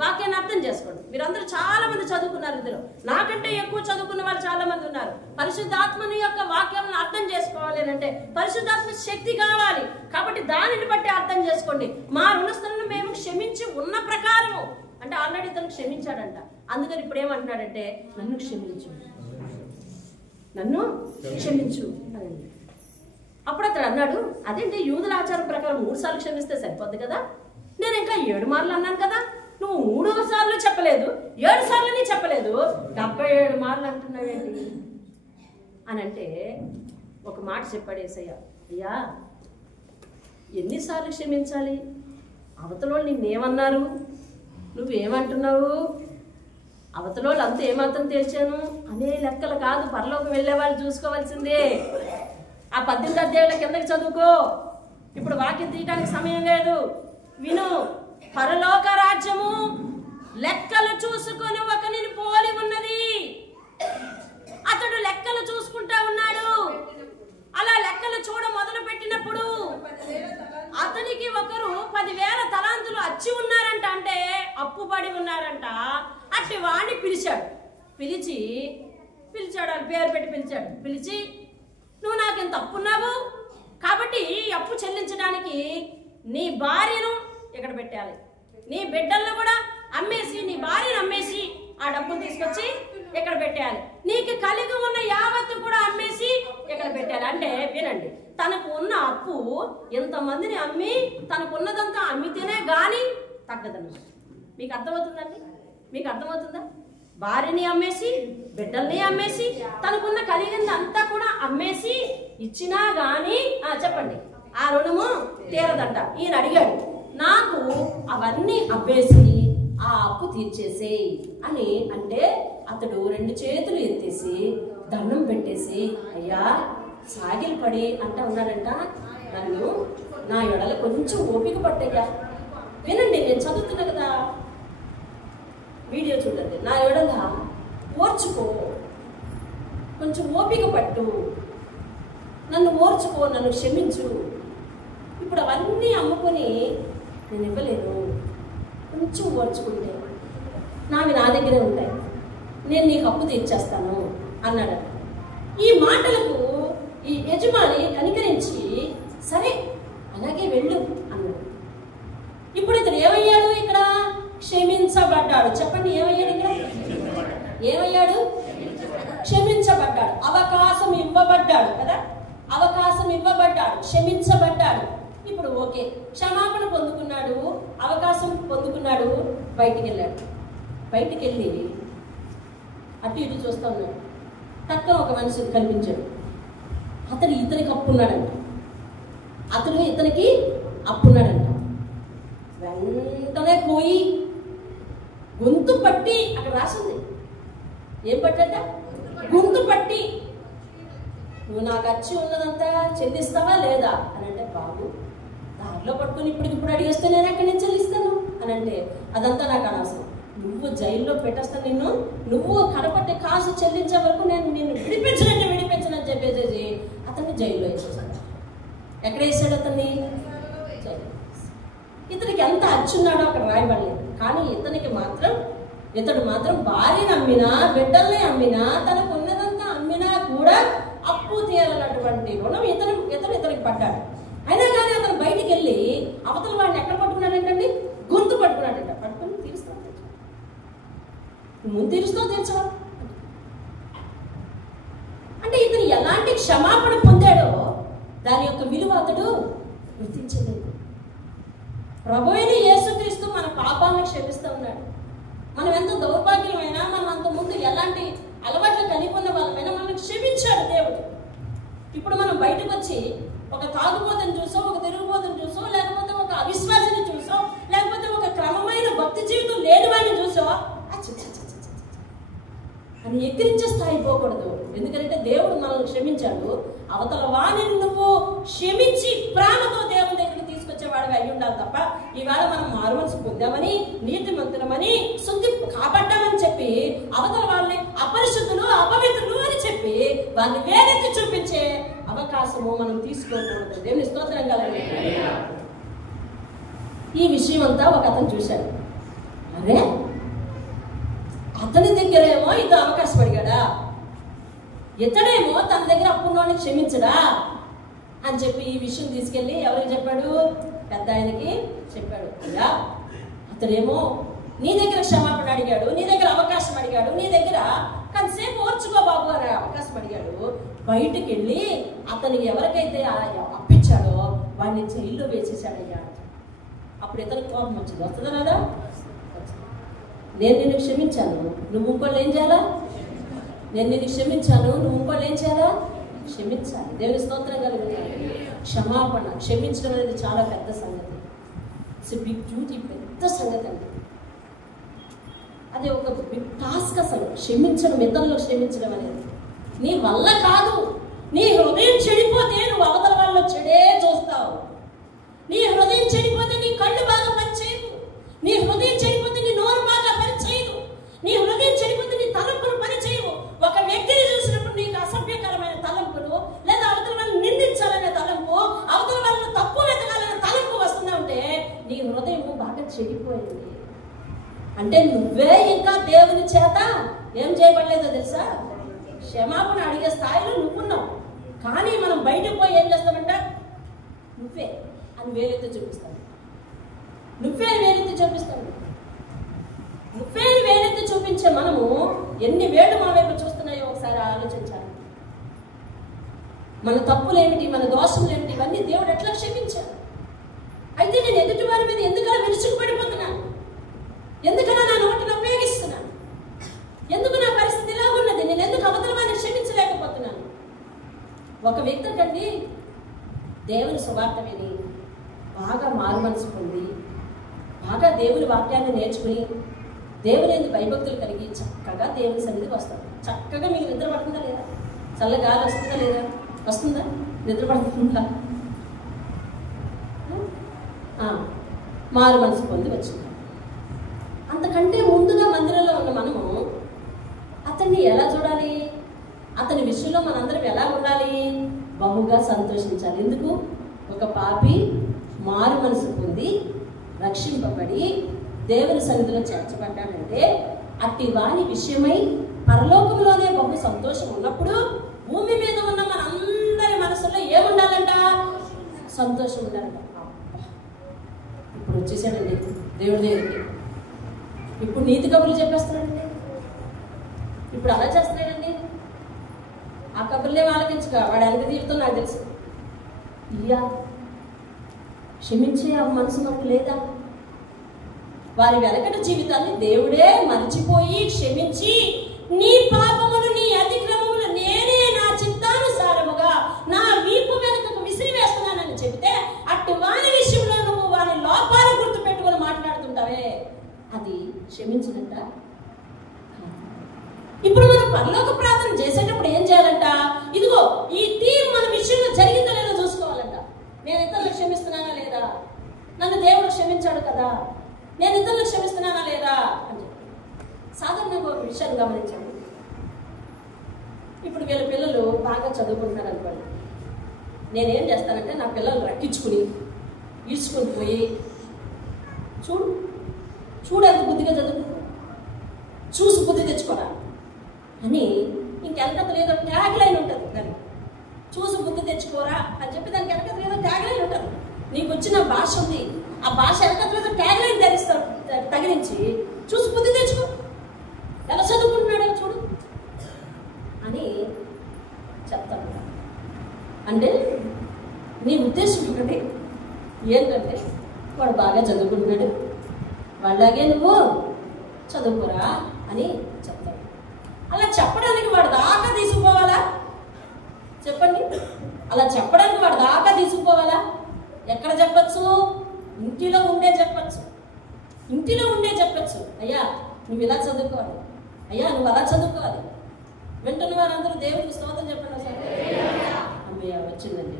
వాక్యాన్ని అర్థం చేసుకోండి. మీరందరూ చాలా మంది చదువుకున్నారు, ఇందులో నాకంటే ఎక్కువ చదువుకున్న వాళ్ళు చాలా మంది ఉన్నారు. పరిశుద్ధాత్మని యొక్క వాక్యాలను అర్థం చేసుకోవాలి అంటే పరిశుద్ధాత్మ శక్తి కావాలి. కాబట్టి దానిని బట్టి అర్థం చేసుకోండి. మా రుణస్తులను మేము క్షమించి ఉన్న ప్రకారము అంటే ఆల్రెడీ తను క్షమించాడంట. అందుకని ఇప్పుడు ఏమంటున్నాడంటే నన్ను క్షమించు, నన్ను క్షమించు అని. అప్పుడు అతడు అన్నాడు, అదేంటి యూదుల ఆచారం ప్రకారం 3 సార్లు క్షమిస్తే సరిపోద్ది కదా, నేను ఇంకా 7 మార్లు అన్నాను కదా, నువ్వు 3 సార్లు చెప్పలేదు, 7 సార్లు చెప్పలేదు, 77 మార్లు అంటున్నావేంటి అని అంటే ఒక మాట చెప్పాడు యేసయ్య. అయ్యా ఎన్నిసార్లు క్షమించాలి? అవతలోళ్ళు నిన్నేమన్నారు, నువ్వేమంటున్నావు, అవతలోళ్ళు అంతా ఏమాత్రం తెలిసాను అనే లెక్కలు కాదు. పరలోకి వెళ్ళే వాళ్ళు చూసుకోవాల్సిందే. ఆ 18 అధ్యాయుల కిందకి చదువుకో. ఇప్పుడు వాక్యం తీయడానికి సమయం లేదు, విను. పరలోక రాజ్యము లెక్కలు చూసుకొని ఒకరిని పోలి ఉన్నది. అతడు లెక్కలు చూసుకుంటా ఉన్నాడు. అలా లెక్కలు చూడ మొదలు పెట్టినప్పుడు అతనికి ఒకరు 10,000 తలాంతులు అచ్చి ఉన్నారంట, అంటే అప్పుపడి ఉన్నారంట. అట్టి వాడిని పిలిచాడు. పిలిచాడు పేరు పెట్టి పిలిచాడు. పిలిచి నువ్వు నాకెంత అప్పున్నావు, కాబట్టి ఈ అప్పు చెల్లించడానికి నీ భార్యను ఇక్కడ పెట్టాలి, నీ బిడ్డలను కూడా అమ్మేసి, నీ భార్యను అమ్మేసి ఆ డబ్బును తీసుకొచ్చి ఇక్కడ పెట్టాలి, నీకు కలిగి ఉన్న యావత్తు కూడా అమ్మేసి ఇక్కడ పెట్టాలి. అంటే వినండి, తనకు ఉన్న అప్పు ఎంతమందిని అమ్మి తనకున్నదంతా అమ్మితేనే గాని తగ్గదన్నమాట. మీకు అర్థమవుతుందండి? మీకు అర్థమవుతుందా? భార్యని అమ్మేసి, బిడ్డల్ని అమ్మేసి, తనకున్న కలిగింది అంతా కూడా అమ్మేసి ఇచ్చినా గాని చెప్పండి ఆ రుణము తీరదంట. ఈయన అడిగాడు, నాకు అవన్నీ అమ్మేసి ఆ అప్పు తీర్చేసే అని అంటే అతడు 2 చేతులు ఎత్తేసి దండం పెట్టేసి, అయ్యా సాగిలి పడి అంటా ఉన్నాడంట, నన్ను నా ఎడల కొంచెం ఓపిక పట్టయ్యా. వినండి, నేను చదువుతున్నా కదా, వీడియో చూడండి. నా ఎడల ఓర్చుకో, కొంచెం ఓపిక పట్టు, నన్ను ఓర్చుకో, నన్ను క్షమించు. ఇప్పుడు అవన్నీ అమ్ముకొని నేను ఇవ్వలేను, కొంచెం ఓర్చుకుంటే నావి నా దగ్గరే ఉంటాయి, నేను నీకు అప్పు తీర్చేస్తాను అన్నాడు. ఈ మాటలకు ఈ యజమాని కనికరించి సరే అలాగే వెళ్ళు అన్నాడు. ఇప్పుడు ఇతను ఏమయ్యాడు? ఇక్కడ క్షమించబడ్డాడు. చెప్పండి, ఏమయ్యాడు? ఇక్కడ ఏమయ్యాడు? క్షమించబడ్డాడు. ఇవ్వబడ్డాడు కదా, అవకాశం ఇవ్వబడ్డాడు, క్షమించబడ్డాడు. ఇప్పుడు ఓకే, క్షమాపణ పొందుకున్నాడు, అవకాశం పొందుకున్నాడు, బయటికి వెళ్ళాడు. బయటికి వెళ్ళి అటు ఇటు చూస్తూ ఉన్నాడు. తక్కువ ఒక మనిషి కనిపించాడు. అతను ఇతనికి అప్పున్నాడంట. వెంటనే పోయి గొంతు పట్టి, అక్కడ రాసింది ఏం పట్టట, గొంతు పట్టి, నువ్వు నాకు వచ్చి ఉన్నదంతా చెల్లిస్తావా లేదా అని అంటే, బాబు దారిలో పట్టుకుని ఇప్పుడు అడిగేస్తే నేను ఎక్కడి నుంచి చెల్లిస్తాను అని అంటే, అదంతా నాకు అనవసరం, నువ్వు జైల్లో పెట్టేస్తాను నిన్ను, నువ్వు కనపట్టే కాసు చెల్లించే వరకు నేను నిన్ను విడిపించనని చెప్పేసి అతన్ని జైల్లో వేసేసాడు. ఎక్కడ వేసాడు అతన్ని? జైలు. ఇతనికి ఎంత అచ్చున్నాడో అక్కడ రాయబడలేదు. కానీ ఇతడు మాత్రం భార్యను అమ్మినా, బిడ్డల్ని అమ్మినా, తనకు ఉన్నదంతా అమ్మినా కూడా అప్పు తీయాలన్నటువంటి రుణం ఇతనికి పడ్డాడు. అయినా కానీ అతను బయటికి వెళ్ళి అవతల వాడిని ఎక్కడ పట్టుకున్నాడంటండి? గొంతు పట్టుకున్నాడంట. పట్టుకుని తీరుస్తావు ముందు తీరుస్తావు తీర్చవా అంటే, ఇతను ఎలాంటి క్షమాపణ పొందాడో దాని యొక్క విలువ అతడు గుర్తించలేదు. ప్రభువైన యేసుక్రీస్తు మన పాపాలను క్షమిస్తూ ఉన్నాడు. మనం ఎంత దౌర్భాగ్యమైనా, మనం అంత ముందు ఎలాంటి అలవాట్లు కలిగి ఉన్న వాళ్ళమైనా మనం క్షమించాడు దేవుడు. ఇప్పుడు మనం బయటకు వచ్చి ఒక తాగుబోతుని చూసో, ఒక తిరుగుబోతుని చూసో, లేకపోతే ఒక అవిశ్వాసిని చూసో, లేకపోతే ఒక క్రమమైన భక్తి జీవితం లేని వాడిని చూసో అని ఎక్కిరించే స్థాయి పోకూడదు. ఎందుకంటే దేవుడు మనల్ని క్షమించాడు. అవతల వాణిని నువ్వు క్షమించి ప్రేమతో దేవుని దగ్గరికి తీసుకొచ్చేవాడిగా అయి ఉండాలి తప్ప, ఈవేళ మనం మారుమనసు పొందామని, నీతిమంతులమని, శుద్ధి కాబడ్డామని చెప్పి అవతల వాళ్ళని అపరిశుద్ధులు, అపవిత్రులు అని చెప్పి వాళ్ళని వేరెత్తి చూపించే అవకాశము మనం తీసుకోకూడదు. దేవుని స్తోత్రం కలండి. ఈ విషయం అంతా ఒక అతను చూశాడు. అరే, అతని దగ్గరేమో ఇది అవకాశం అడిగాడా, ఇతడేమో తన దగ్గర అప్పున్నోని క్షమించడా అని చెప్పి ఈ విషయం తీసుకెళ్ళి ఎవరికి చెప్పాడు? పెద్ద ఆయనకి చెప్పాడు. అయ్యా, అతడేమో నీ దగ్గర క్షమాపణ అడిగాడు, నీ దగ్గర అవకాశం అడిగాడు, నీ దగ్గర కాసేపు ఓర్చుకో బాబు అనే అవకాశం అడిగాడు. బయటికి వెళ్ళి అతనికి ఎవరికైతే అప్పించాడో వాడిని జైల్లో వేసేసాడయ్యా. అప్పుడు ఇతనికి కోపం వచ్చింది. వస్తుందా లేదా? నేను నిన్ను క్షమించాను, నువ్వు ఇంకోళ్ళు ఏం చేయాలా? నేను నిన్ను క్షమించాను, నువ్వు ఇంకోళ్ళు ఏం చేయాలా? క్షమించాలి. దేవుని స్తోత్రం కలుగుతాయి. క్షమాపణ, క్షమించడం అనేది చాలా పెద్ద సంగతి. ఇట్స్ బిగ్ డ్యూటీ, పెద్ద సంగతి అండి. అది ఒక బిగ్ టాస్క్ అసలు, క్షమించడం, ఇతరులు క్షమించడం అనేది. నీ వల్ల కాదు. నీ హృదయం చెడిపోతే నువ్వు అవతల వాళ్ళలో చెడే చూస్తావు. నీ హృదయం చెడిపోతే నీ కళ్ళు బాగా పనిచేయదు. నీ హృదయం చెడిపోతే నీ నోరు బాగా పనిచేయదు. నీ హృదయం చెడిపోతే నీ తలంపులు పనిచేయవు. ఒక వ్యక్తిని చూసినప్పుడు నీకు అసభ్యకరమైన తలంపులు, లేదా అవతల వాళ్ళని నిందించాలనే తలంపు, అవతల వాళ్ళని తప్పు వెతకాలనే తలంపు వస్తుందా ఉంటే నీ హృదయం బాగా చెడిపోయింది. అంటే నువ్వే ఇంకా దేవుని చేత ఏం చేయబడలేదో తెలుసా? క్షమాపణ అడిగే స్థాయిలో నువ్వున్నావు. కానీ మనం బయటకు పోయి ఏం చేస్తామంట? నువ్వే అని వేలెత్తి చూపిస్తాను, నువ్వే వేలెత్తి చూపిస్తాను. నువ్వే వేలెత్తి చూపించే మనము ఎన్ని వేళ్ళు మన వైపు చూస్తున్నాయో ఒకసారి ఆలోచించాలి. మన తప్పులేమిటి, మన దోషములేమిటి, ఇవన్నీ దేవుడు ఎట్లా క్షమించాడు. అయితే నేను ఎదుటి వారి మీద ఎందుకలా విరుచుకుపడిపోతున్నాను? ఎందుకన్నా నా నోటిని ఉపయోగిస్తున్నాను? ఎందుకు నా పరిస్థితి ఇలా ఉన్నది? నేను ఎందుకు అవతల వారిని క్షమించలేకపోతున్నాను? ఒక వ్యక్తి కండి దేవుని సువార్త విని బాగా మారు మనసు పొంది, బాగా దేవుని వాక్యాన్ని నేర్చుకుని, దేవుని ఎందుకు భయభక్తులు కలిగి చక్కగా దేవుని సన్నిధికి వస్తాడు. చక్కగా మీకు నిద్ర పడుతుందా లేదా? చల్లగాలి వస్తుందా లేదా? వస్తుందా? నిద్ర పడుతుందా? మారు మనసు పొంది వచ్చింది. అంతకంటే ముందుగా మందిరంలో ఉన్న మనము అతన్ని ఎలా చూడాలి? అతని విషయంలో మనందరం ఎలా ఉండాలి? బహుగా సంతోషించాలి. ఎందుకు? ఒక పాపి మారు మనసు పొంది రక్షింపబడి దేవుని సన్నిధిలో చేర్చబడ్డాడంటే అట్టి వాని విషయమై పరలోకంలోనే బహు సంతోషం ఉన్నప్పుడు భూమి మీద ఉన్న మనందరి మనసులో ఏముండాలంట? సంతోషం ఉండాలంట. ఇప్పుడు వచ్చేసాడండి దేవుడి దగ్గరికి. ఇప్పుడు నీతి కబుర్లు చెప్పేస్తున్నాడండి. ఇప్పుడు అలా చేస్తున్నాడండి. ఆ కబుర్లే ఆలకించుగా వాడు ఎంత తీరుతో నాకు తెలుసు. ఇయ్యా క్షమించే ఆ మనసు మనకు లేదా? వారి వెనకటి జీవితాన్ని దేవుడే మర్చిపోయి క్షమించి నీ పాపములు నీ అతిక్రమములు నేనే నా చిత్తానుసారముగా నా వీపు వెనుకకు విసిరి వేస్తున్నానని చెబితే అటు వాని విషయంలో నువ్వు వాని లోపాలు గుర్తు పెట్టుకుని మాట్లాడుతుంటావే, అది క్షమించినట్ట? ఇప్పుడు మనం పరలోక ప్రార్థన చేసేటప్పుడు ఏం చేయాలంట? ఇదిగో ఈ థీమ్ మన విషయంలో జరిగిందో లేదో చూసుకోవాలంట. నేను ఇతరులకు క్షమిస్తున్నానా లేదా? నన్ను దేవుడు క్షమించాడు కదా, నేను ఇతరులకు క్షమిస్తున్నానా లేదా అని చెప్పి సాధారణంగా ఒక విషయాన్ని గమనించండి. ఇప్పుడు వీళ్ళ పిల్లలు బాగా చదువుకుంటున్నారు అనుకోండి, నేనేం చేస్తానంటే నా పిల్లలు రక్కించుకుని ఈడ్చుకుని పోయి చూడు చూడు ఎంత బుద్ధిగా చదువుకుంటా, చూసి బుద్ధి తెచ్చుకోరా అని ఇంకెనకత లేదో ట్యాగ్ లైన్ ఉంటుంది. దాన్ని చూసి బుద్ధి తెచ్చుకోరా అని చెప్పి దానికి వెనకత లేదో ట్యాగ్ లైన్ ఉంటుంది. నీకు వచ్చిన భాష ఉంది, ఆ భాష వెనకత లేదో ట్యాగ్ లైన్ తగిలించి చూసి బుద్ధి తెచ్చుకో, ఎలా చదువుకుంటున్నాడో చూడు అని చెప్తాను. అంటే నీ ఉద్దేశం ఒకటి ఏంటంటే వాడు బాగా చదువుకుంటున్నాడు, వాళ్ళలాగే నువ్వు చదువుకోరా అని చెప్తాడు. అలా చెప్పడానికి వాడు దాకా తీసుకుపోవాలా? చెప్పండి, అలా చెప్పడానికి వాడు దాకా తీసుకుపోవాలా? ఎక్కడ చెప్పచ్చు? ఇంటిలో ఉండే చెప్పచ్చు, ఇంటిలో ఉండే చెప్పచ్చు. అయ్యా నువ్వు ఇలా చదువుకోవాలి, అయ్యా నువ్వు అలా చదువుకోవాలి. వింటున్న వారందరూ దేవుడికి స్తోత్రం చెప్పండి సార్. అమ్మయ్య వచ్చిందండి.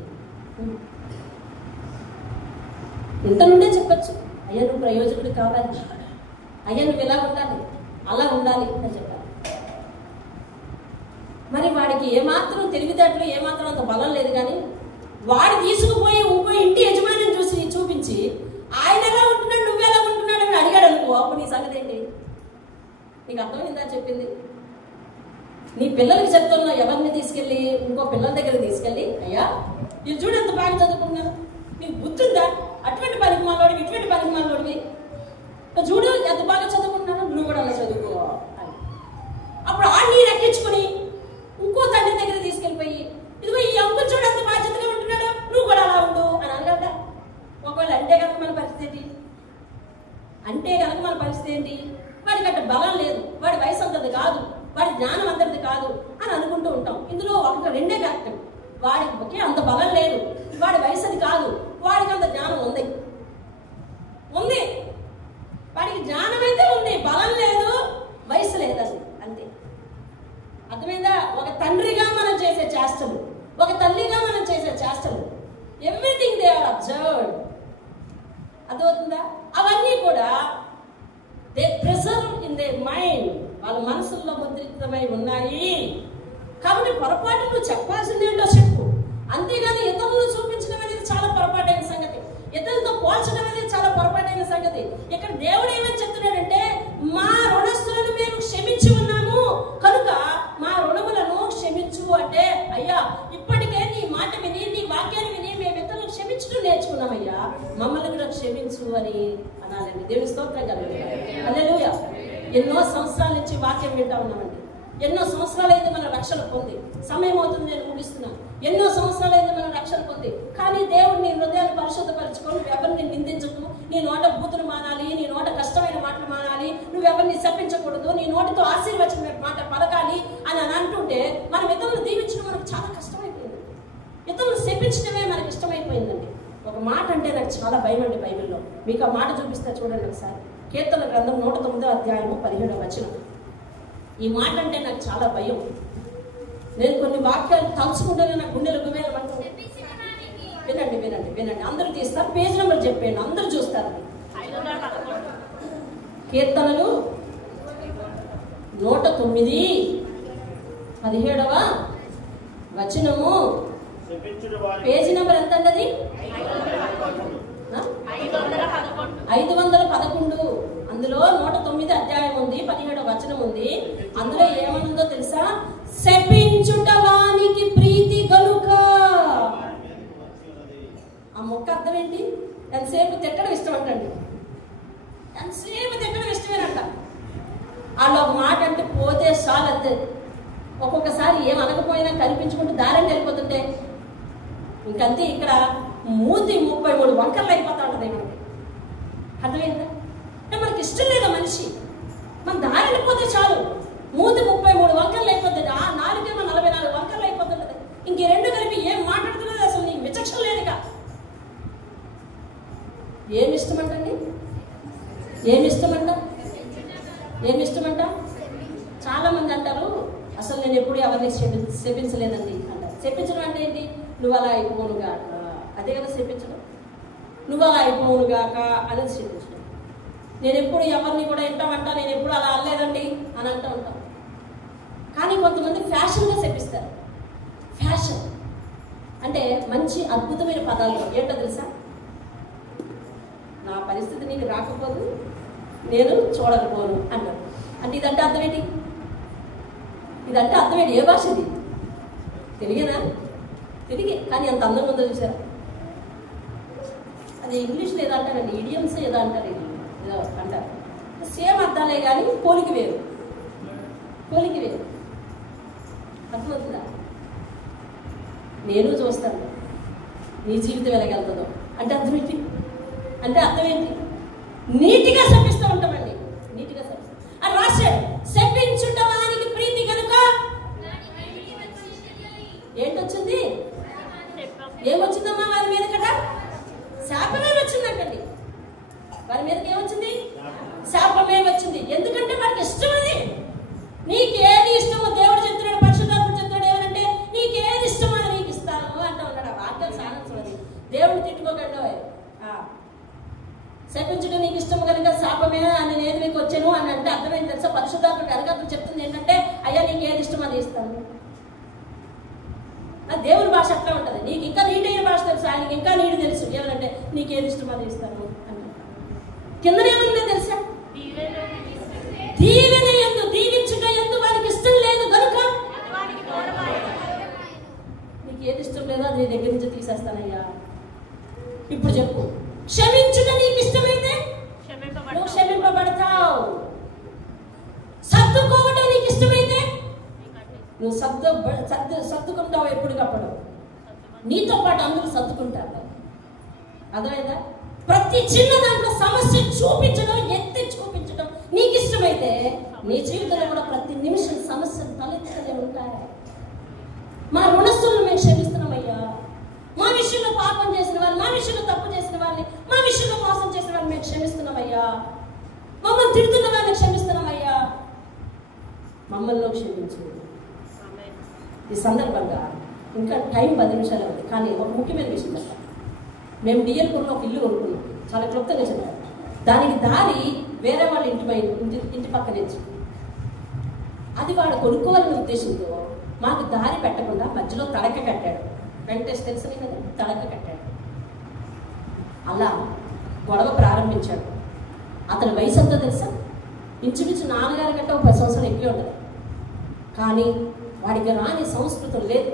ఇంత నుండే చెప్పచ్చు, అయ్యా నువ్వు ప్రయోజకుడు కావాలి, అయ్యా నువ్వు ఇలా ఉండాలి, అలా ఉండాలి అని చెప్పాలి. మరి వాడికి ఏమాత్రం తెలివితేటలు ఏమాత్రం అంత బలం లేదు. కానీ వాడు తీసుకుపోయి ఇంకో ఇంటి యజమానిని చూపించి ఆయన ఎలా ఉంటున్నాడు నువ్వు ఎలా ఉంటున్నాడు అని అడిగాడు అనుకో, అప్పుడు నీ సంగతి ఏంటి? నీకు అర్థమైందా చెప్పింది? నీ పిల్లలకి చెప్తున్నా, ఎవరిని తీసుకెళ్ళి ఇంకో పిల్లల దగ్గర తీసుకెళ్ళి, అయ్యా ఇది చూడు ఎంత బాగా చదువుకున్నారు, నీకు బుద్ధుందా? అటువంటి పనికి మాలోడివి ఇటువంటి పనికి మాలోడివి చూడు ఎంత బాగా చదువుకుంటున్నాను, నువ్వు కూడా అలా చదువుకో అని. అప్పుడు ఆడిని రక్కించుకుని ఇంకో తండ్రి దగ్గర తీసుకెళ్ళిపోయి, ఇదిగో ఈ అంకుల్ చూడు ఎంత బాధ్యతగా ఉంటున్నాడు, నువ్వు కూడా అలా ఉండు అని అనగలడా? ఒకవేళ అంటే కనుక మన పరిస్థితి ఏంటి? వాడికి అట్ట బలం లేదు, వాడి వయసు అంతది కాదు, వాడి జ్ఞానం అంతది కాదు అని అనుకుంటూ ఉంటాం. ఇందులో రెండే కరెక్ట్. వాడికి అంత బలం లేదు, వాడి వయసు అది కాదు, వాడికి అంత జ్ఞానం ఉంది. వాడికి జ్ఞానం అయితే ఉంది, బలం లేదు, వయసు లేదు, అది అంతే. అర్థమైందా? ఒక తండ్రిగా మనం చేసే చేష్టలు, ఒక తల్లిగా మనం చేసే చేష్టలు, ఎవ్రీథింగ్ దే ఆర్ అబ్జర్వ్డ్. అర్థమవుతుందా? అవన్నీ కూడా they preserve in they mind, వాళ్ళ మనసుల్లో ముద్రితమై ఉన్నాయి. కాబట్టి పొరపాటు నువ్వు చెప్పాల్సిందేంటో చెప్పు, అంతేగాని ఇతరులు చూపించడం అనేది చాలా పొరపాటైన సంగతి, ఇతరులతో పోల్చడం అనేది చాలా పొరపాటైన సంగతి. ఇక్కడ దేవుడు ఏమని చెప్తున్నాడంటే, మా రుణస్తులను మేము క్షమించి ఉన్నాము కనుక మా రుణములను క్షమించు అంటే, అయ్యా ఇప్పటికే నీ మాట విని నీ వాక్యాన్ని విని మేము ఇతరులను క్షమించడం నేర్చుకున్నామయ్యా, మమ్మల్ని కూడా క్షమించు అని అనాలండి. దేవుని స్తోత్రం కలుగుతుంది. హల్లెలూయా. ఎన్నో సంవత్సరాల నుంచి వాక్యం వింటా ఉన్నామండి, ఎన్నో సంవత్సరాలైంది మనం రక్షణ పొంది, సమయం అవుతుంది నేను ముగిస్తున్నాను, ఎన్నో సంవత్సరాలైంది మనం రక్షణ పొంది. కానీ దేవుడు నీ హృదయాన్ని పరిశుద్ధపరచుకొని నువ్వెవరిని నిందించకు, నీ నోట బూతులు మానాలి, నీ నోట కష్టమైన మాటలు మానాలి, నువ్వెవరిని శపించకూడదు, నీ నోటితో ఆశీర్వచన మాట పలకాలి అని అంటుంటే మనం ఇతరులను దీవించడం మనకు చాలా కష్టమైపోయింది, ఇతరులు శపించడమే మనకి ఇష్టమైపోయిందండి. ఒక మాట అంటే నాకు చాలా భయం అండి బైబిల్లో. మీకు ఆ మాట చూపిస్తా చూడండి ఒకసారి. కీర్తన గ్రంథం 109వ అధ్యాయము 17వ వచనం. ఈ మాట అంటే నాకు చాలా భయం. నేను కొన్ని వాక్యాలు తలుచుకుంటేనే నాకు గుండెలు గుబేలమంటుంది. వినండి వినండి వినండి, అందరూ తీస్తారు, పేజ్ నెంబర్ చెప్పండి, అందరూ చూస్తారు. కీర్తనలు 109 17వ వచనము, పేజీ నెంబర్ ఎంత అన్నది? 511. అందులో 109 అధ్యాయం ఉంది, 17వ వచనం ఉంది. అందులో ఏమనుందో తెలుసా? శపించుట వానికి ప్రీతి గనుక. ఆ మొక్క అర్థం ఏంటి? ఎంతసేపు తిట్టడం ఇష్టం అంటండి, ఎంతసేపు తిట్టడం ఇష్టమేనంట. వాళ్ళు ఒక మాట అంటే పోతే చాలు, అంతే. ఒక్కొక్కసారి ఏం అనకపోయినా కనిపించుకుంటూ దారిని వెళ్ళిపోతుంటే ఇంకంతే ఇక్కడ మూతి 33 వంకర్లు అయిపోతా ఉంటుంది మనకి. అర్థమైందా? అంటే మనకి ఇష్టం లేదా మనిషి, మన దారి వెళ్ళిపోతే చాలు మూతి 33 వంకర్లు అయిపోతుంది, ఆ నాలుగేమో 44 వంకర్లు అయిపోతుంటది. ఇంక రెండు కలిపి ఏం మాట్లాడుతున్నది అసలు నీకు విచక్షణ లేదుగా. ఏమి ఇష్టమంటండి? ఏమి ఇష్టమంట? ఏమి ఇష్టమంట? చాలా మంది అంటారు అసలు నేను ఎప్పుడు ఎవరిని శపించలేదండి అంటారు. శపించడం అంటే ఏంటి? నువ్వు అలా అయిపోనుగాక, అదే కదా శపించడం. నువ్వు అలా అయిపోనుగాక అనేది శపించడం. నేను ఎప్పుడు ఎవరిని కూడా వింటామంటా, నేను ఎప్పుడు అలా అనలేదండి అని అంటూ ఉంటాం. కానీ కొంతమంది ఫ్యాషన్గా శపిస్తారు. ఫ్యాషన్ అంటే మంచి అద్భుతమైన పదాలు ఏంటో తెలుసా? నా పరిస్థితి నీకు రాకపోదు, నేను చూడకపోను అంటారు. అంటే ఇదంటే అర్థం ఏంటి? ఇదంటే అర్థం ఏంటి? ఏ భాష ఇది? తెలుగేనా? తెలుగే, కానీ ఎంత అందంగా ఉందో చూసారా? అది ఇంగ్లీష్లో ఏదో అంటారండి, ఇడియమ్స్ ఏదో అంటారు, ఇది ఏదో అంటారు. సేమ్ అర్థాలే కానీ పోలిక వేరు, పోలిక వేరు. అర్థమవుతుందా? నేను చూస్తాను నీ జీవితం ఎలాగెళ్తుందో. అంటే అర్థం ఏంటి? అంటే అర్థం ఏంటి? నీటిగా శపిస్తూ ఉంటామండి, నీటిగా శపిస్తాం అని రాశాడు. శపించుటవానికి ప్రీతి కనుక ఏంటొచ్చింది? ఏమొచ్చిందమ్మా వారి మీద? కదా శాపమే వచ్చిందంటండి. వారి మీదకి ఏమొచ్చింది? శాపమే వచ్చింది. ఎందుకంటే వారికి ఇష్టం అది. నీకేది ఇష్టమో దేవుడు చెప్తున్నాడు, పరిశుద్ధాత్ముడు చెప్తున్నాడు ఏమంటే నీకేది ఇష్టమో అని నీకు ఇస్తాను అంటూ ఉన్నాడు. ఆ వాక్యం సాధించదు. దేవుడిని తిట్టుకోకండి. శపించడం నీకు ఇష్టం కనుక శాపమే అని నేను మీకు వచ్చాను అని అంటే అర్థమైంది తెలుసా? పరిశుద్ధాత్ముడు అరగతం చెప్తుంది ఏంటంటే అయ్యా నీకు ఏది ఇష్టం అది ఇస్తాను. దేవుని భాష అట్లా ఉంటుంది. నీకు ఇంకా నీటైన భాష తెలుసు, ఆయనకి ఇంకా నీటి తెలుసు. ఏమనంటే నీకేది ఇష్టం అది ఇస్తాను అని. కిందనేమన్నా తెలుసా? దీవెన యందు దీవించుట యందు వారికి ఇష్టం లేదు కనుక నీకు ఏది ఇష్టం లేదో అది నీ దగ్గర నుంచి తీసేస్తానయ్యా. ఇప్పుడు చెప్పు, క్షమించుట నీకు ఇష్టమైతే నువ్వు క్షమింపబడతావు. సర్దుకోవటం నీకు ఇష్టమైతే నువ్వు సర్దుకుంటావు. ఎప్పటికప్పుడు నీతో పాటు అందరూ సర్దుకుంటారు. అర్థమైందా? ప్రతి చిన్న దాంట్లో సమస్య చూపించడం, ఎత్తి చూపించడం నీకు ఇష్టమైతే నీ జీవితంలో కూడా ప్రతి నిమిషం సమస్యలు తలెత్తనే ఉంటాయి. మా రుణస్తులను మేము క్షమిస్తున్నామయ్యా. మా విషయంలో పాపం చేసిన వారిని, మా విషయంలో తప్పు చేసిన వారిని, మా విషయంలో మోసం చేసిన వారిని మేము క్షమిస్తున్నామయ్యా. మమ్మల్ని తిడుతున్న వారిని క్షమిస్తున్నామయ్యా. మమ్మల్ని క్షమించు. ఈ సందర్భంగా ఇంకా టైం 10 నిమిషాలు ఉంది, కానీ ఒక ముఖ్యమైన విషయం చెప్తాను. మేము డిఎల్పూర్లో ఒక ఇల్లు కొనుక్కున్నాం, చాలా క్లుప్తంగా చెప్పారు. దానికి దారి వేరే వాళ్ళ ఇంటి పక్కన నుంచి. అది వాడు కొనుక్కోవాలనే ఉద్దేశంతో మాకు దారి పెట్టకుండా మధ్యలో తడక కట్టాడు. వెంకటేష్ తెలుసునే కదా, తడక కట్టాడు. అలా గొడవ ప్రారంభించాడు. అతని వయసు ఎంతో తెలుసా? ఇంచుమించు 4 గారి కంటే 10 సంవత్సరాలు ఎక్కువ ఉంటుంది. కానీ వాడికి రాని సంస్కృతం లేదు.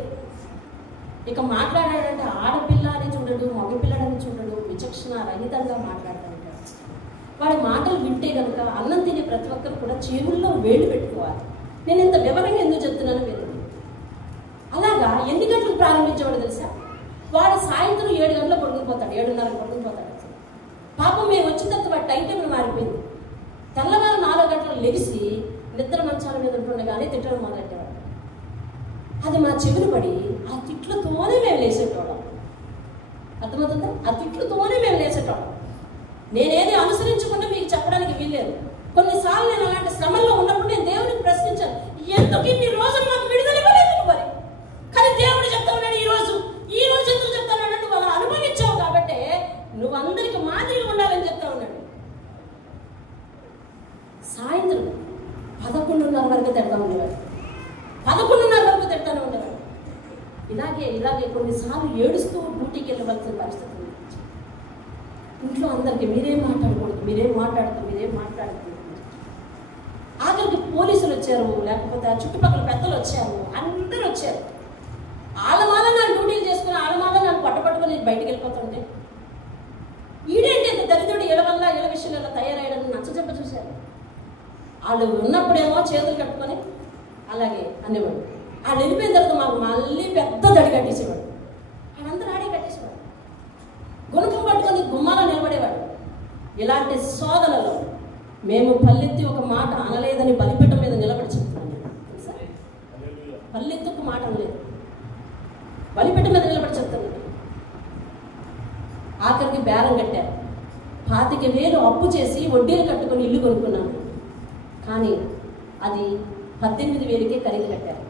ఇక మాట్లాడాడంటే ఆడపిల్ల అని చూడడు, మగపిల్లడని చూడడు, విచక్షణ రహితంగా మాట్లాడుతూ ఉంటాడు. వాడి మాటలు వింటే కనుక అన్నం తినే ప్రతి ఒక్కరు కూడా చెవుల్లో వేళ్ళు పెట్టుకోవాలి. నేను ఇంత వివరంగా ఎందుకు చెప్తున్నాను వినండి. అలాగా ఎన్ని గంటలకు ప్రారంభించేవాడు తెలుసా? వాడు సాయంత్రం 7 గంటలకు పడుకునిపోతాడు, 7:30 పడుకునిపోతాడు. పాపం మేము వచ్చిన తర్వాత వాడి టైం టేబుల్ మారిపోయింది. తెల్లవారు 4 గంటలకు లెగిసి నిద్ర మంచాల మీద ఉంటుండగానే తిట్టడం మొదలెట్టేవాడు. అది మా చెవులు పడి ఆ తిట్లతోనే మేము లేసేటోళ్ళం. అర్థమవుతుందా? ఆ తిట్లతోనే మేము లేసేటోళ్ళం. నేనేది అనుసరించకుండా మీకు చెప్పడానికి వీల్లేదు. కొన్నిసార్లు నేను అలాంటి శ్రమల్లో ఉన్నప్పుడు నేను దేవుడిని ప్రశ్నించాను, ఎందుకు ఇన్ని రోజులు నాకు విడుదల ఇవ్వలేదు మరి? కానీ దేవుడు చెప్తా ఉన్నాడు ఈ రోజు ఎందుకు చెప్తా ఉన్నాడు? నువ్వు అలా అనుభవించావు కాబట్టి నువ్వు అందరికి మాదిరిగా ఉండాలని చెప్తా ఉన్నాడు. సాయంత్రం 11:30 వరకు తిడతా ఉండేవాడు, 11:30 వరకు తిడతానే ఉండేవాడు. ఇలాగే కొన్నిసార్లు ఏడుస్తూ డ్యూటీకి వెళ్ళవలసిన పరిస్థితి. ఇంట్లో అందరికి మీరేం మాట్లాడకూడదు, మీరేం మాట్లాడుతుంది. ఆఖరికి పోలీసులు వచ్చారు, లేకపోతే ఆ చుట్టుపక్కల పెద్దలు వచ్చారు, అందరూ వచ్చారు. ఆళ్ళమాల నన్ను డ్యూటీలు చేసుకుని ఆళ్ళమాల నన్ను పట్టుకొని బయటికి వెళ్ళిపోతుంటే ఈడేంటి ఇంత దరిద్రుడు ఇళ్ళ విషయంలో తయారయ్యాడని నచ్చజెప్ప చూశారు. వాళ్ళు ఉన్నప్పుడేమో చేతులు కట్టుకొని అలాగే అనేవాడు. వాళ్ళు వెళ్ళిపోయిన తర్వాత మాకు మళ్ళీ పెద్ద దడి కట్టేసేవాడు. వాళ్ళందరూ ఆడే కట్టేసేవాడు. గుణకం పట్టుకొని గుమ్మాలో నిలబడేవాడు. ఇలాంటి శోధనలో మేము పల్లెత్తి ఒక మాట అనలేదని బలిపీఠం మీద నిలబడి చెప్తున్నాను. తెలుసా? పల్లెత్తి ఒక మాట అనలేదు, బలిపీఠం మీద నిలబడి చెప్తున్నాను. ఆఖరికి బేరం కట్టారు. 25,000 అప్పు చేసి వడ్డీలు కట్టుకొని ఇల్లు కొనుక్కున్నాను. కానీ అది 18,000కే ఖరీదు కట్టారు.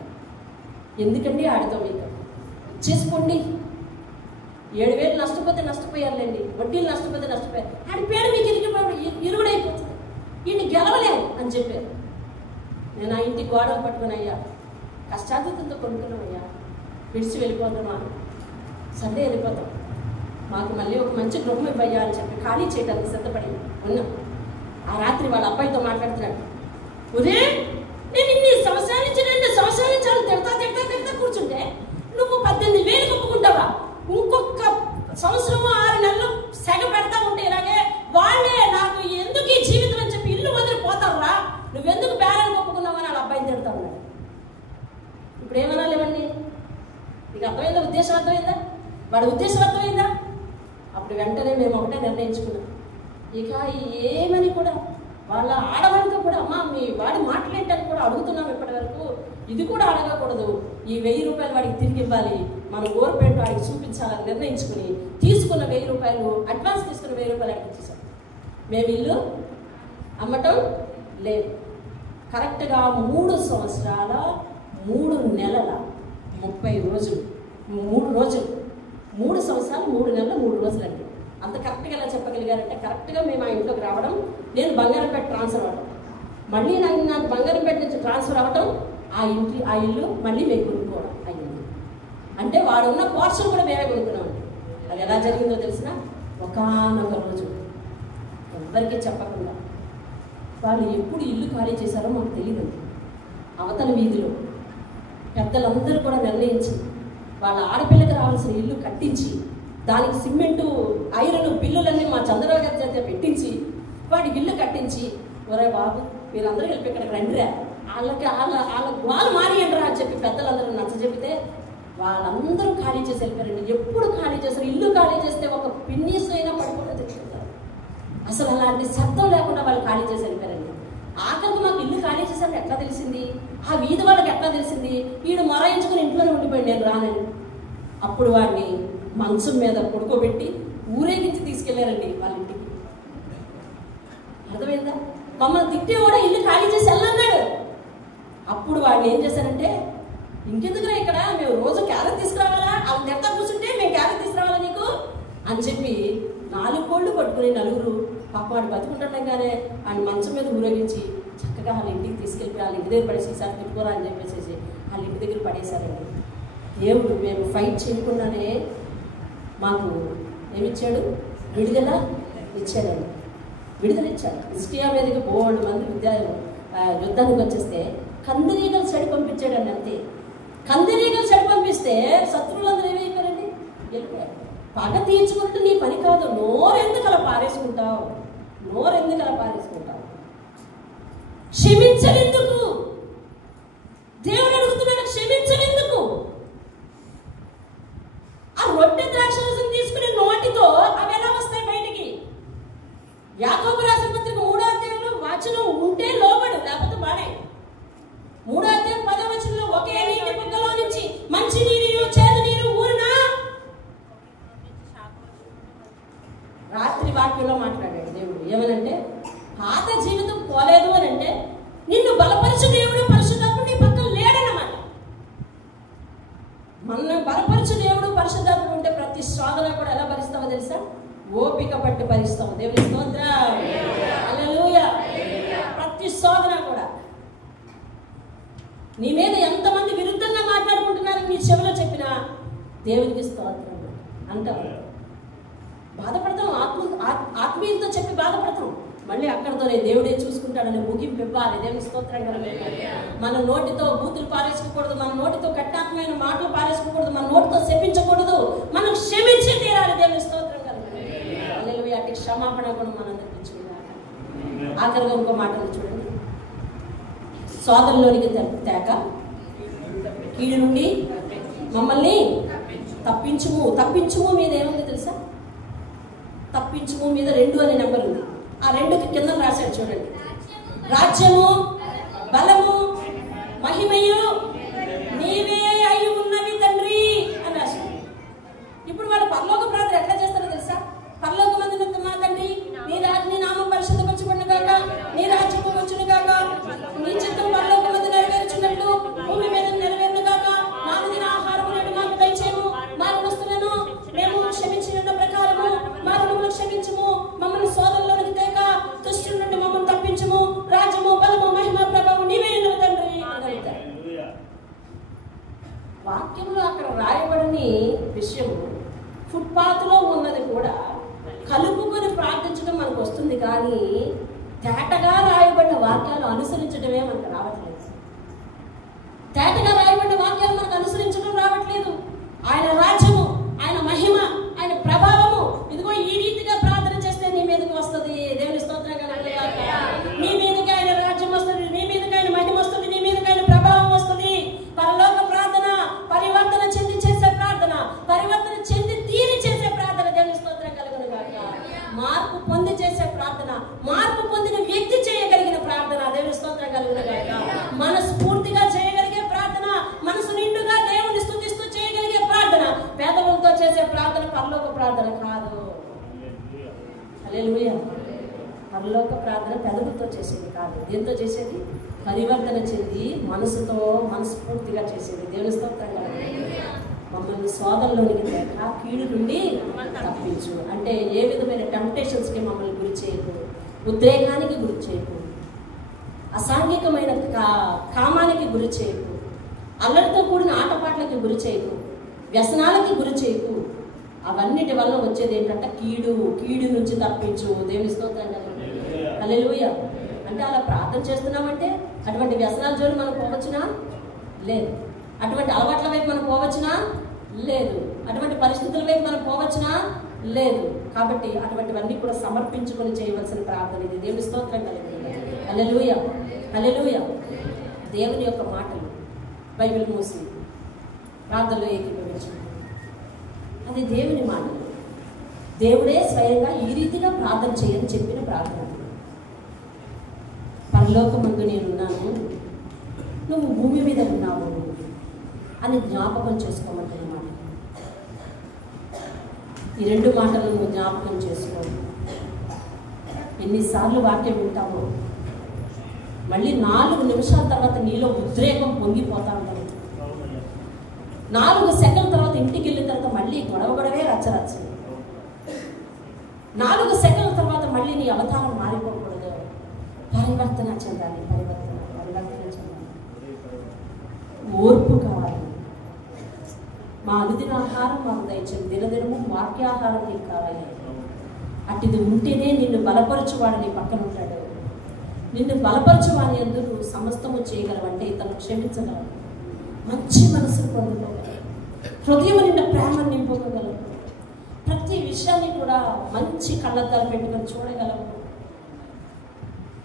ఎందుకండి ఆడితో మీకు చేసుకోండి. 7,000 నష్టపోతే నష్టపోయారులేండి, వడ్డీలు నష్టపోతే నష్టపోయారు. ఆడి పేరు మీకు ఇరుగుడైపోతుంది, ఈయన్ని గెలవలేము అని చెప్పారు. నేను ఆ ఇంటి గోడలు పట్టుకుని, అయ్యా కష్టాతీతంతో కొనుక్కున్నామయ్యా, విడిచి వెళ్ళిపోతున్నాం, సండే వెళ్ళిపోతాం, మాకు మళ్ళీ ఒక మంచి గృహం ఇవ్వయ్యా అని చెప్పి ఖాళీ చేయడానికి సిద్ధపడి ఉన్నాం. ఆ రాత్రి వాళ్ళ అబ్బాయితో మాట్లాడుతున్నాడు. ఒరే, నేను ఇన్ని సంవత్సరాల నుంచి 2 సంవత్సరాల నుంచి తిడతా కూర్చుంటే నువ్వు 18,000 ఒప్పుకుంటావా? ఇంకొక సంవత్సరం 6 నెలలు సెగ పెడతా ఉంటే ఇలాగే వాళ్ళే నాకు ఎందుకు ఈ జీవితం అని చెప్పి ఇల్లు వదిలి పోతావురా, నువ్వెందుకు బేరానికి ఒప్పుకున్నావని వాళ్ళ అబ్బాయిని తిడతా ఉన్నాడు. ఇప్పుడు ఏమనాలేమండి? నీకు అర్థమైందా? ఉద్దేశం అర్థమైందా? వాడి ఉద్దేశం అర్థమైందా? అప్పుడు వెంటనే మేము ఒకటే నిర్ణయించుకున్నాం, ఇక ఏమని కూడా వాళ్ళ ఆడవాళ్ళతో కూడా అమ్మా మీ వాడి మాట్లాడటానికి కూడా అడుగుతున్నాం ఇప్పటి వరకు, ఇది కూడా అడగకూడదు, ఈ 1,000 రూపాయలు వాడికి తిరిగి ఇవ్వాలి, మనం గవర్నమెంట్ వాడికి చూపించాలని నిర్ణయించుకుని తీసుకున్న 1,000 రూపాయలు, అడ్వాన్స్ తీసుకున్న 1,000 రూపాయలు అడిగి ఇచ్చేసాం. మేము ఇల్లు అమ్మటం లేదు. కరెక్ట్గా 3 సంవత్సరాల 3 నెలల 30 రోజులు, 3 రోజులు, 3 సంవత్సరాలు 3 నెలల 3 రోజులు అండి. అంత కరెక్ట్గా ఎలా చెప్పగలిగారంటే, కరెక్ట్గా మేము ఆ ఇంట్లోకి రావడం, నేను బంగారంపేట ట్రాన్స్ఫర్ అవ్వడం, మళ్ళీ నాకు బంగారంపేట నుంచి ట్రాన్స్ఫర్ అవ్వడం, ఆ ఇల్లు మళ్ళీ మేము కొనుక్కోవడం అయ్యింది. అంటే వాడు ఉన్న పోర్షన్ కూడా మేమే కొనుక్కున్నామండి. అది ఎలా జరిగిందో తెలిసిన, ఒకానొక రోజు ఎవరికి చెప్పకుండా వాళ్ళు ఎప్పుడు ఇల్లు ఖాళీ చేశారో మాకు తెలియదు. అవతల వీధిలో పెద్దలందరూ కూడా నిర్ణయించి వాళ్ళ ఆడపిల్లకి రావాల్సిన ఇల్లు కట్టించి, దానికి సిమెంటు ఐరన్ బిల్లులన్నీ మా చంద్రబాబు గారి చేత పెట్టించి వాడి ఇల్లు కట్టించి, ఒరే బాబు మీరందరూ వెళ్ళి ఇక్కడికి రండిరా, వాళ్ళ గోలు మారియండిరా అని చెప్పి పెద్దలందరూ నచ్చ చెబితే వాళ్ళందరూ ఖాళీ చేసి వెళ్ళిపోయారండి. ఎప్పుడు ఖాళీ చేస్తారు? ఇల్లు ఖాళీ చేస్తే ఒక పిన్నీసు అయినా పడుకుంటే తెచ్చుకుంటారు. అసలు అలాంటి శబ్దం లేకుండా వాళ్ళు ఖాళీ చేసి వెళ్ళిపోయారండి. ఆఖరికి మాకు ఇల్లు ఖాళీ చేశారని ఎట్లా తెలిసింది? ఆ వీధి వాళ్ళకి ఎట్లా తెలిసింది? వీడు మొరాయించుకుని ఇంట్లోనే ఉండిపోయాడు నేను రానని. అప్పుడు వాడిని మంచం మీద పడుకోబెట్టి ఊరేగించి తీసుకెళ్లారండి వాళ్ళ ఇంటికి. అర్థమైందా? మమ్మల్ని తిట్టే కూడా ఇల్లు ఖాళీ చేసి వెళ్ళన్నాడు. అప్పుడు వాడిని ఏం చేశారంటే, ఇంకెందుకురా ఇక్కడ, మేము రోజు క్యారెట్ తీసుకురావాలా, అవి తిడతా కూర్చుంటే మేము క్యారెట్ తీసుకురావాలా నీకు అని చెప్పి 4 కోళ్ళు పట్టుకుని నలుగురు పాప వాడు బతుకుంటుండగానే ఆయన మంచం మీద ఊరేగించి చక్కగా వాళ్ళ ఇంటికి తీసుకెళ్ళి వాళ్ళ ఇంటి దగ్గర పడేసి ఈసారి తిట్టుకోరా అని చెప్పేసి వాళ్ళ ఇంటి దగ్గర పడేశారండి. దేవుడు మేము ఫైట్ చేయకుండానే మాకు ఏమిచ్చాడు? విడుదల ఇచ్చాడండి. విడుదల ఇచ్చాడు. హిస్టియా మీదకి 3 మంది యుద్ధానికి వచ్చేస్తే కందిరీగలు చెడి పంపించాడండి. అంతే, కందిరీగలు చెడి పంపిస్తే శత్రువులందరూ ఏమైపోయారండి? వెళ్ళిపోయారు. పగ తీర్చుకుంటే నీ పని కాదు, నోరెందుకు అలా పారేసుకుంటావు? క్షమించలేందుకు? దేవుడు అడుగుతున్నాడు, క్షమించలేందుకు? ఆ రొట్టె ద్రాక్షరసం తీసుకునే నోటితో అవి ఎలా వస్తాయి బయటికి? యాకోబు రాసిన పత్రిక 3వ అధ్యాయంలో వచనం ఉంటే లోబడు, లేకపోతే బాడే. 3వ అధ్యాయం 10వ వచనంలో ఒకే నీటి బుగ్గలో నుంచి మంచి నీరు చేదు నీరు ఊరునా? రాత్రి వాక్యంలో మాట్లాడాడు దేవుడు. ఏమనంటే, పాత జీవితం పోలేదు అని అంటే నిన్ను బలపరచు దేవుడు పరిశుద్ధాత్ముడు నీ పక్కన లేడన్నమాట. మన బలపరచు దేవుడు పరిశుద్ధాత్ముడు ఉంటే ప్రతి శోధన కూడా ఎలా భరిస్తామో తెలుసా? ఓపిక పట్టి భరిస్తాము. దేవుని స్తోత్రం, హల్లెలూయా. ప్రతి శోధన కూడా నీ మీద ఎంతమంది విరుద్ధంగా మాట్లాడుకుంటున్నారు మీ చెవిలో చెప్పినా దేవునికి స్తోత్రం అంటాం. బాధపడతాం, ఆత్మీయులతో చెప్పి బాధపడతాం. మళ్ళీ అక్కడితోనే దేవుడే చూసుకుంటాడని ముగింపు ఇవ్వాలి. దేవుని స్తోత్రం కలగాలి. మన నోటితో బూతులు పారేసుకోకూడదు, మన నోటితో కఠినమైన మాటలు పారేసుకోకూడదు, మన నోటితో శపించకూడదు, మనం క్షమించి తీరాలి. దేవుని స్తోత్రం కలగాలి. హల్లెలూయా. అట్టి క్షమాపణ కూడా మనందరికీ ఇచ్చుకుందాం. ఆఖరిగా ఇంకో మాటలు చూడండి. సోదరులోనికి తేక కీడు నుండి మమ్మల్ని తప్పించుము. తప్పించుము మీద ఏముంది తెలుసా? తప్పించుము మీద 2 అనే నెంబర్ ఉంది. ఆ 2కి కింద రాశాడు చూడండి. రాజ్యము, బలము, మహిమయు నీవే అయి ఉన్నవి తండ్రి అని రాశాడు. ఇప్పుడు వాళ్ళు పరలోక ప్రార్థన ఎట్లా చేస్తారో తెలుసా? పరలోకమందున్న మా తండ్రి, నీ నామం పరిశుద్ధపరచబడును గాక, నీ రాజ్యము వచ్చును గాక, నీ చిత్తం పరలోకమందు నెరవేర్చున్నట్లు భూమి మీద నెరవేరును గాక, మా దిన ఆహారము నేడు మాకు దయచేయము, మా రుణస్తులను మేము క్షమించిన ప్రకారము మా రుణములు క్షమించుము, మమ్మల్ని శోధనలోనికి తేక దుష్టుల నుండి మమ్మల్ని తప్పించుము, రాజ్యము, బలము, మహిమ, ప్రభావం నీవే ఉన్నవి తండ్రి అని అంటారు. వాక్యంలో అక్కడ రాయబడని విషయం ఫుట్పాత్లో ఉన్నది కూడా కలుపుకొని ప్రార్థించడం మనకు వస్తుంది, కానీ తేటగా రాయబడిన వాక్యాలు అనుసరించడమే మనకు రావట్లేదు. తేటగా రాయబడిన వాక్యాలు మనకు అనుసరించడం రావట్లేదు. ఆయన రాజ్యము, ఆయన మహిమ, ఆయన ప్రభావము ఇదిగో ఈ రీతిగా ప్రార్థన చేస్తే నీ మీదకి వస్తుంది. దేవుని స్తోత్రం కలుగుగాక. నీ మీదకి ఆయన రాజ్యం వస్తుంది, నీ మీదకి ఆయన మహిమ వస్తుంది, నీ మీదకి ఆయన ప్రభావం వస్తుంది. పరలోక ప్రార్థన పరివర్తన చెంది చేసే ప్రార్థన, పరివర్తన చెంది తీరి చేసే ప్రార్థన. దేవుని స్తోత్రం కలుగుగాక. మార్పు పొంది చేసే ప్రార్థన, మార్పు పొందిన వ్యక్తి చేయగలిగిన ప్రార్థన. దేవుని స్తోత్రం కలుగుగాక. మనస్ఫూర్తిగా చేయగలిగే ప్రార్థన, మనసు నిండుగా దేవుని స్తుతిస్తూ చేయగలిగే ప్రార్థన. పేదవులతో చేసే ప్రార్థన పరలోక ప్రార్థన కాదు. హల్లెలూయా. పరలోక ప్రార్థన పెదవులతో చేసేది కాదు. దేంతో చేసేది? పరివర్తన చెంది మనసుతో మనస్ఫూర్తిగా చేసేది. దేవుని స్తోత్రం కలుగుగాక. మమ్మల్ని శోధనలోనికి తేక కీడు నుండి తప్పించు అంటే ఏ విధమైన టెంప్టేషన్స్కి మమ్మల్ని గురి చేయకు, ఉద్రేకానికి గురి చేయకు, అసాంఘికమైన కామానికి గురి చేయకు, అల్లరితో కూడిన ఆటపాట్లకి గురి చేయకు, వ్యసనాలకి గురి చేయకు. అవన్నిటి వల్ల వచ్చేది ఏంటంటే కీడు నుంచి తప్పించు. దేవుని స్తోత్రం హల్లెలూయా. అంటే అలా ప్రార్థన చేస్తున్నామంటే అటువంటి వ్యసనాల జోలి మనం పోవచ్చునా? లేదు. అటువంటి అలవాట్ల వైపు మనం పోవచ్చునా? లేదు. అటువంటి పరిస్థితుల వైపు మనం పోవచ్చునా? లేదు. కాబట్టి అటువంటివన్నీ కూడా సమర్పించుకొని చేయవలసిన ప్రార్థన ఇది. దేవుని స్తోత్రం కలుగుతుంది. హల్లెలూయా, హల్లెలూయా. దేవుని యొక్క మాటలు బైబిల్ మూసి ప్రార్థనలో ఏకీభవించు. అది దేవుని మాటలు. దేవుడే స్వయంగా ఈ రీతిగా ప్రార్థన చేయని చెప్పిన ప్రార్థన. పరలోకమందు నేనున్నాను, నువ్వు భూమి మీద ఉన్నావు అని జ్ఞాపకం చేసుకోమంటున్న మాట. ఈ 2 మాటలు నువ్వు జ్ఞాపకం చేసుకో. ఎన్నిసార్లు వాక్యం వింటావో మళ్ళీ 4 నిమిషాల తర్వాత నీలో ఉద్రేకం పొంగిపోతా ఉంటుంది. 4 సెకండ్ల తర్వాత ఇంటికి వెళ్ళిన తర్వాత మళ్ళీ గొడవే రచ్చరచ్చ. 4 సెకండ్ల తర్వాత మళ్ళీ నీ అవతారం మారిపోకూడదు. పరివర్తన చెందాలి. పరివర్తన చెందాలి. ఓర్పు కావాలి. మా అనుదిన ఆహారం మాకు దయచేసి దినదినము వాక్యాహారం నీకు కావాలి. అట్టిది ఉంటేనే నిన్ను బలపరచువాడు నీ పక్కన ఉంటాడు. నిన్ను బలపరచువాని యందు నువ్వు సమస్తము చేయగలవంటే ఇతను క్షమించగలవు, మంచి మనసును పొందుకోగలవు, హృదయం నిండా ప్రేమను నింపుకోగలవు, ప్రతి విషయాన్ని కూడా మంచి కళ్ళద్దాలు పెట్టుకొని చూడగలవు.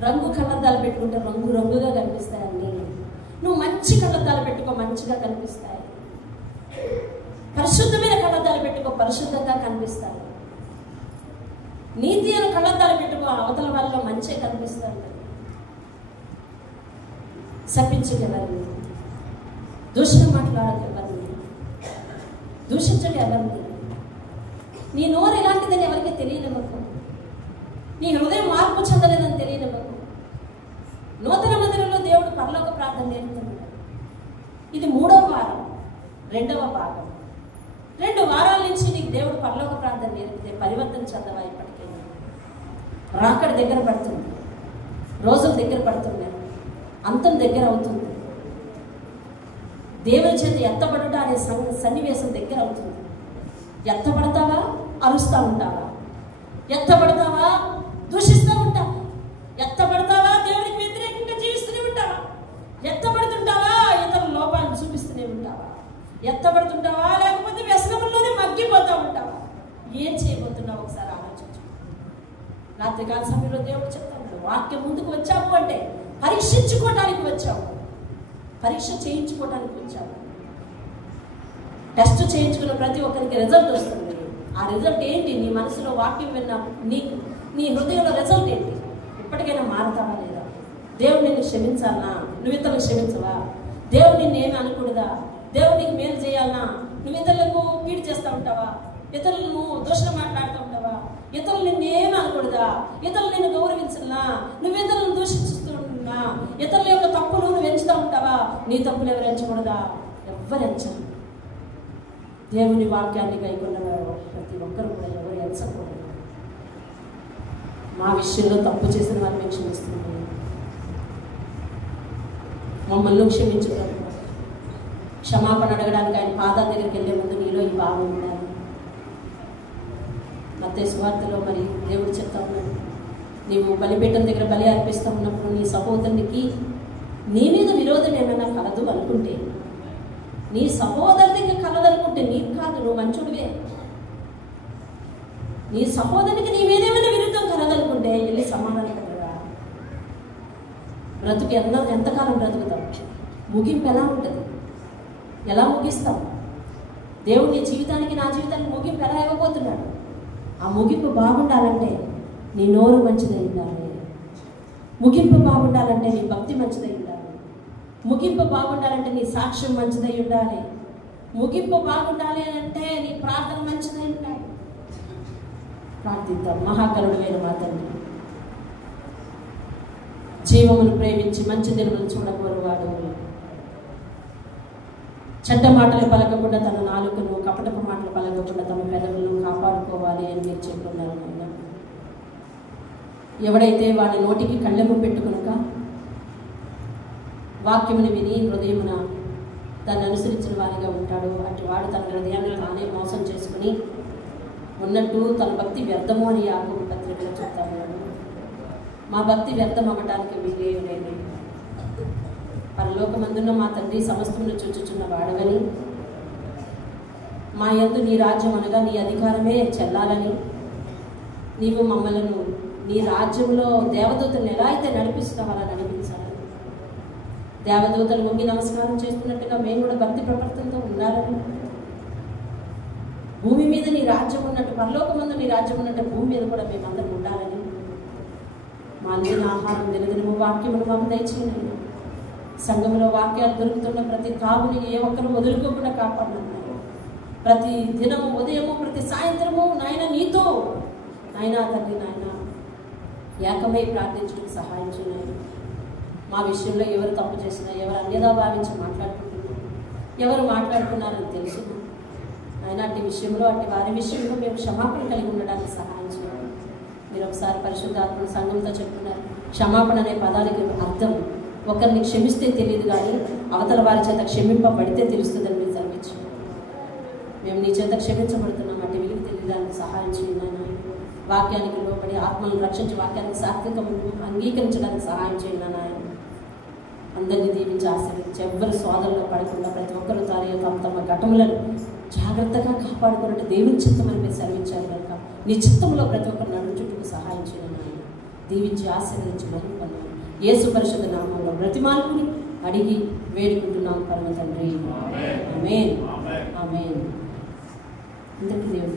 రంగు కళ్ళద్దాలు పెట్టుకుంటే రంగుగా కనిపిస్తాయి అన్నీ. నువ్వు మంచి కళ్ళద్దాలు పెట్టుకో, మంచిగా కనిపిస్తాయి. పరిశుద్ధమైన కళ్ళద్దాలు పెట్టుకో, పరిశుద్ధంగా కనిపిస్తాయి. నీతి అని కళ్ళద్దాలు పెట్టుకో, అవతల వాళ్ళలో మంచిగా కనిపిస్తాయి. శపించగలరు, దూషణ మాట్లాడగలరు, దూషించడం ఎవరిని. నీ నోరు ఎలాంటిదని ఎవరికి తెలియనివ్వకు. నీ హృదయం మార్పు చెందలేదని తెలియనివ్వకు. నూతన మందిరంలో దేవుడు పరలోక ప్రార్థన నేర్పుతున్నాడు. ఇది 3వ వారం, 2వ భాగం. 2 వారాల నుంచి నీకు దేవుడు పరలోక ప్రార్థన నేర్పితే పరివర్తన చెందవా? ఇప్పటికే రాకడ దగ్గర పడుతుంది, రోజులు దగ్గర పడుతున్నాయి, అంతం దగ్గర అవుతుంది, దేవుని చేత ఎత్తబడుట అనే సన్నివేశం దగ్గర అవుతుంది. ఎత్తబడతావా? అరుస్తూ ఉంటావా? ఎత్తబడతావా? దూషిస్తూ ఉంటావా? ఎత్తబడతావా? దేవునికి వ్యతిరేకంగా జీవిస్తూనే ఉంటావా? ఎత్తబడుతుంటావా? ఇతరుల లోపాలను చూపిస్తూనే ఉంటావా? ఎత్తబడుతుంటావా? లేకపోతే వ్యసనంలోనే మగ్గిపోతూ ఉంటావా? ఏం చేయబోతున్నావు ఒకసారి ఆలోచించు. రాత్రికాల సమయంలో దేవుడు చెప్తాడు, వాక్యం ముందుకు వచ్చావు అంటే పరీక్షించుకోవటానికి వచ్చావు, పరీక్ష చేయించుకోవటానికి వచ్చావు. టెస్ట్ చేయించుకున్న ప్రతి ఒక్కరికి రిజల్ట్ వస్తుంది. ఆ రిజల్ట్ ఏంటి? నీ మనసులో వాక్యం విన్న నీకు నీ హృదయంలో రిజల్ట్ ఏంటి? ఇప్పటికైనా మారుతావా లేదా? దేవుడు నిన్ను క్షమించాలనా? నువ్వు ఇతరులకు క్షమించవా? దేవుడు నిన్ను ఏమి అనకూడదా? దేవుడు నీకు మేలు చేయాలనా? నువ్వు ఇతరులకు కీడు చేస్తూ ఉంటావా? ఇతరులను దూషణ మాట్లాడుతూ ఉంటావా? ఇతరులు నిన్ను ఏమి అనకూడదా? ఇతరులు నిన్ను గౌరవించాలనా? నువ్వు ఇతరులను దూషిస్తున్నా? ఇతరుల యొక్క తప్పులు నువ్వు ఎంచుతూ ఉంటావా? నీ తప్పులు ఎవరు ఎంచకూడదా? ఎవ్వరు ఎంచరు. దేవుని వాక్యాన్ని కైకొన్న ప్రతి ఒక్కరు కూడా ఎవరు ఎంచకూడదు. మా విషయంలో తప్పు చేసిన వారిని మేము క్షమిస్తున్నాము. మమ్మల్ని క్షమించుకోవాలి. క్షమాపణ అడగడానికి ఆయన పాదాల దగ్గరికి వెళ్ళే ముందు నీలో ఈ భావం ఉండాలి. మత్తయి సువార్తలో మరి దేవుడు చెప్తా ఉన్నాడు, నీవు బలిపీఠం దగ్గర బలి అర్పిస్తూ ఉన్నప్పుడు నీ సహోదరునికి నీ మీద విరోధం ఏమైనా కలదు అనుకుంటే, నీ సహోదరునికి కలదనుకుంటే నీకు కాదు, నువ్వు మంచుడివే. నీ సహోదరునికి నీ మీదేమైనా విరుద్ధం కలదనుకుంటే వెళ్ళి సమాధానం పెట్టరా. బ్రతుకు ఎంతకాలం బ్రతుకుతావు? ముగింపు ఎలా ఉంటుంది? ఎలా ముగిస్తావు? దేవుడు నీ జీవితానికి నా జీవితానికి ముగింపు ఎలా ఇవ్వబోతున్నాడు? ఆ ముగింపు బాగుండాలంటే నీ నోరు మంచిదై ఉండాలి. ముగింపు బాగుండాలంటే నీ భక్తి మంచిదై ఉండాలి. ముగింపు బాగుండాలంటే నీ సాక్ష్యం మంచిదై ఉండాలి. ముగింపు బాగుండాలి అంటే నీ ప్రార్థన మంచిదై ఉండాలి. ప్రార్థిద్దాం. మహాకరుడైన మా తండ్రి, జీవమును ప్రేమించి మంచి దినములను చూడగోరువాడు, చెడ్డ మాటలు పలకకుండా తన నాలుకను, కపటపు మాటలు పలకకుండా తమ పెదవులను కాపాడుకోవాలి అని మీరు చెప్తున్నారు. నాయన, ఎవడైతే వాడి నోటికి కళ్ళెము పెట్టుకునక వాక్యముని విని హృదయమున దాన్ని అనుసరించిన వారిగా ఉంటాడు, అటు వాడు తన హృదయాన్ని తానే మోసం చేసుకుని ఉన్నట్టు తన భక్తి వ్యర్థము అని యాకోబు పత్రికలో చెప్తా ఉన్నాడు. మా భక్తి వ్యర్థం అవ్వటానికి వీలేదు. పరలోకమందున్న మా తండ్రి, సమస్తమును చూచుచున్న వాడవని, మా యందు నీ రాజ్యం అనగా నీ అధికారమే చెల్లాలని, నీవు మమ్మలను నీ రాజ్యంలో దేవదూతలను ఎలా అయితే నడిపిస్తావో అలా నడిపించాలని, దేవదూతలు వంగి నమస్కారం చేస్తున్నట్టుగా మేము కూడా భక్తి ప్రవర్తనతో ఉండాలని, భూమి మీద నీ రాజ్యం ఉన్నట్టు, పరలోకమందు నీ రాజ్యం ఉన్నట్టు భూమి మీద కూడా మేమందరం ఉండాలని, మా అందిన ఆహారం దినదినము వాక్యమును మాకు దయచేయండి. సంఘంలో వాక్యాలు దొరుకుతున్న ప్రతి తావుని ఏ ఒక్కరు వదులుకోకుండా కాపాడుతున్నారు. ప్రతి దినము ఉదయము ప్రతి సాయంత్రము నాయన నీతో నాయన తండ్రి నాయన ఏకమై ప్రార్థించడానికి సహాయం చేయండి. మా విషయంలో ఎవరు తప్పు చేసినా, ఎవరు అన్యదా భావించి మాట్లాడుకుంటున్నారు, ఎవరు మాట్లాడుతున్నారని తెలిసిన ఆయన అట్టి విషయంలో, అట్టి వారి విషయంలో మేము క్షమాపణ కలిగి ఉండడానికి సహాయం చేయండి. మీరు ఒకసారి పరిశుద్ధాత్మ సంఘంతో చెప్తున్నారు, క్షమాపణ అనే పదానికి అర్థం ఒకరిని క్షమిస్తే తెలియదు కానీ అవతల వారి చేత క్షమింపబడితే తెలుస్తుందని మీరు సెలవిచ్చు. మేము నీ చేత క్షమించబడుతున్నాం, అట్టి విలువ తెలియడానికి సహాయం చేయండి. వాక్యానికి లోబడి ఆత్మలను రక్షించి వాక్యానికి సాత్వికం అంగీకరించడానికి సహాయం చేయండి. నాయన అందరినీ దీవించి ఆశీర్వదించి ఎవ్వరు సోదరులో పడకుండా ప్రతి ఒక్కరు తమ తమ ఘటములను జాగ్రత్తగా కాపాడుకున్నట్టు దేవుని చిత్తమని మీరు సెలవించారు కనుక నీ చిత్తంలో ప్రతి ఒక్కరు నడుచుటకు సహాయం చేయండి. నాయన దీవించి ఆశీర్వదించి మహిమపొందాలి. యేసు పరిశుద్ధ నామములో బ్రతిమాలుకుని అడిగి వేడుకుంటున్నాం పరమ తండ్రి. ఆమేన్. ఆమేన్. అందరికీ దేవుని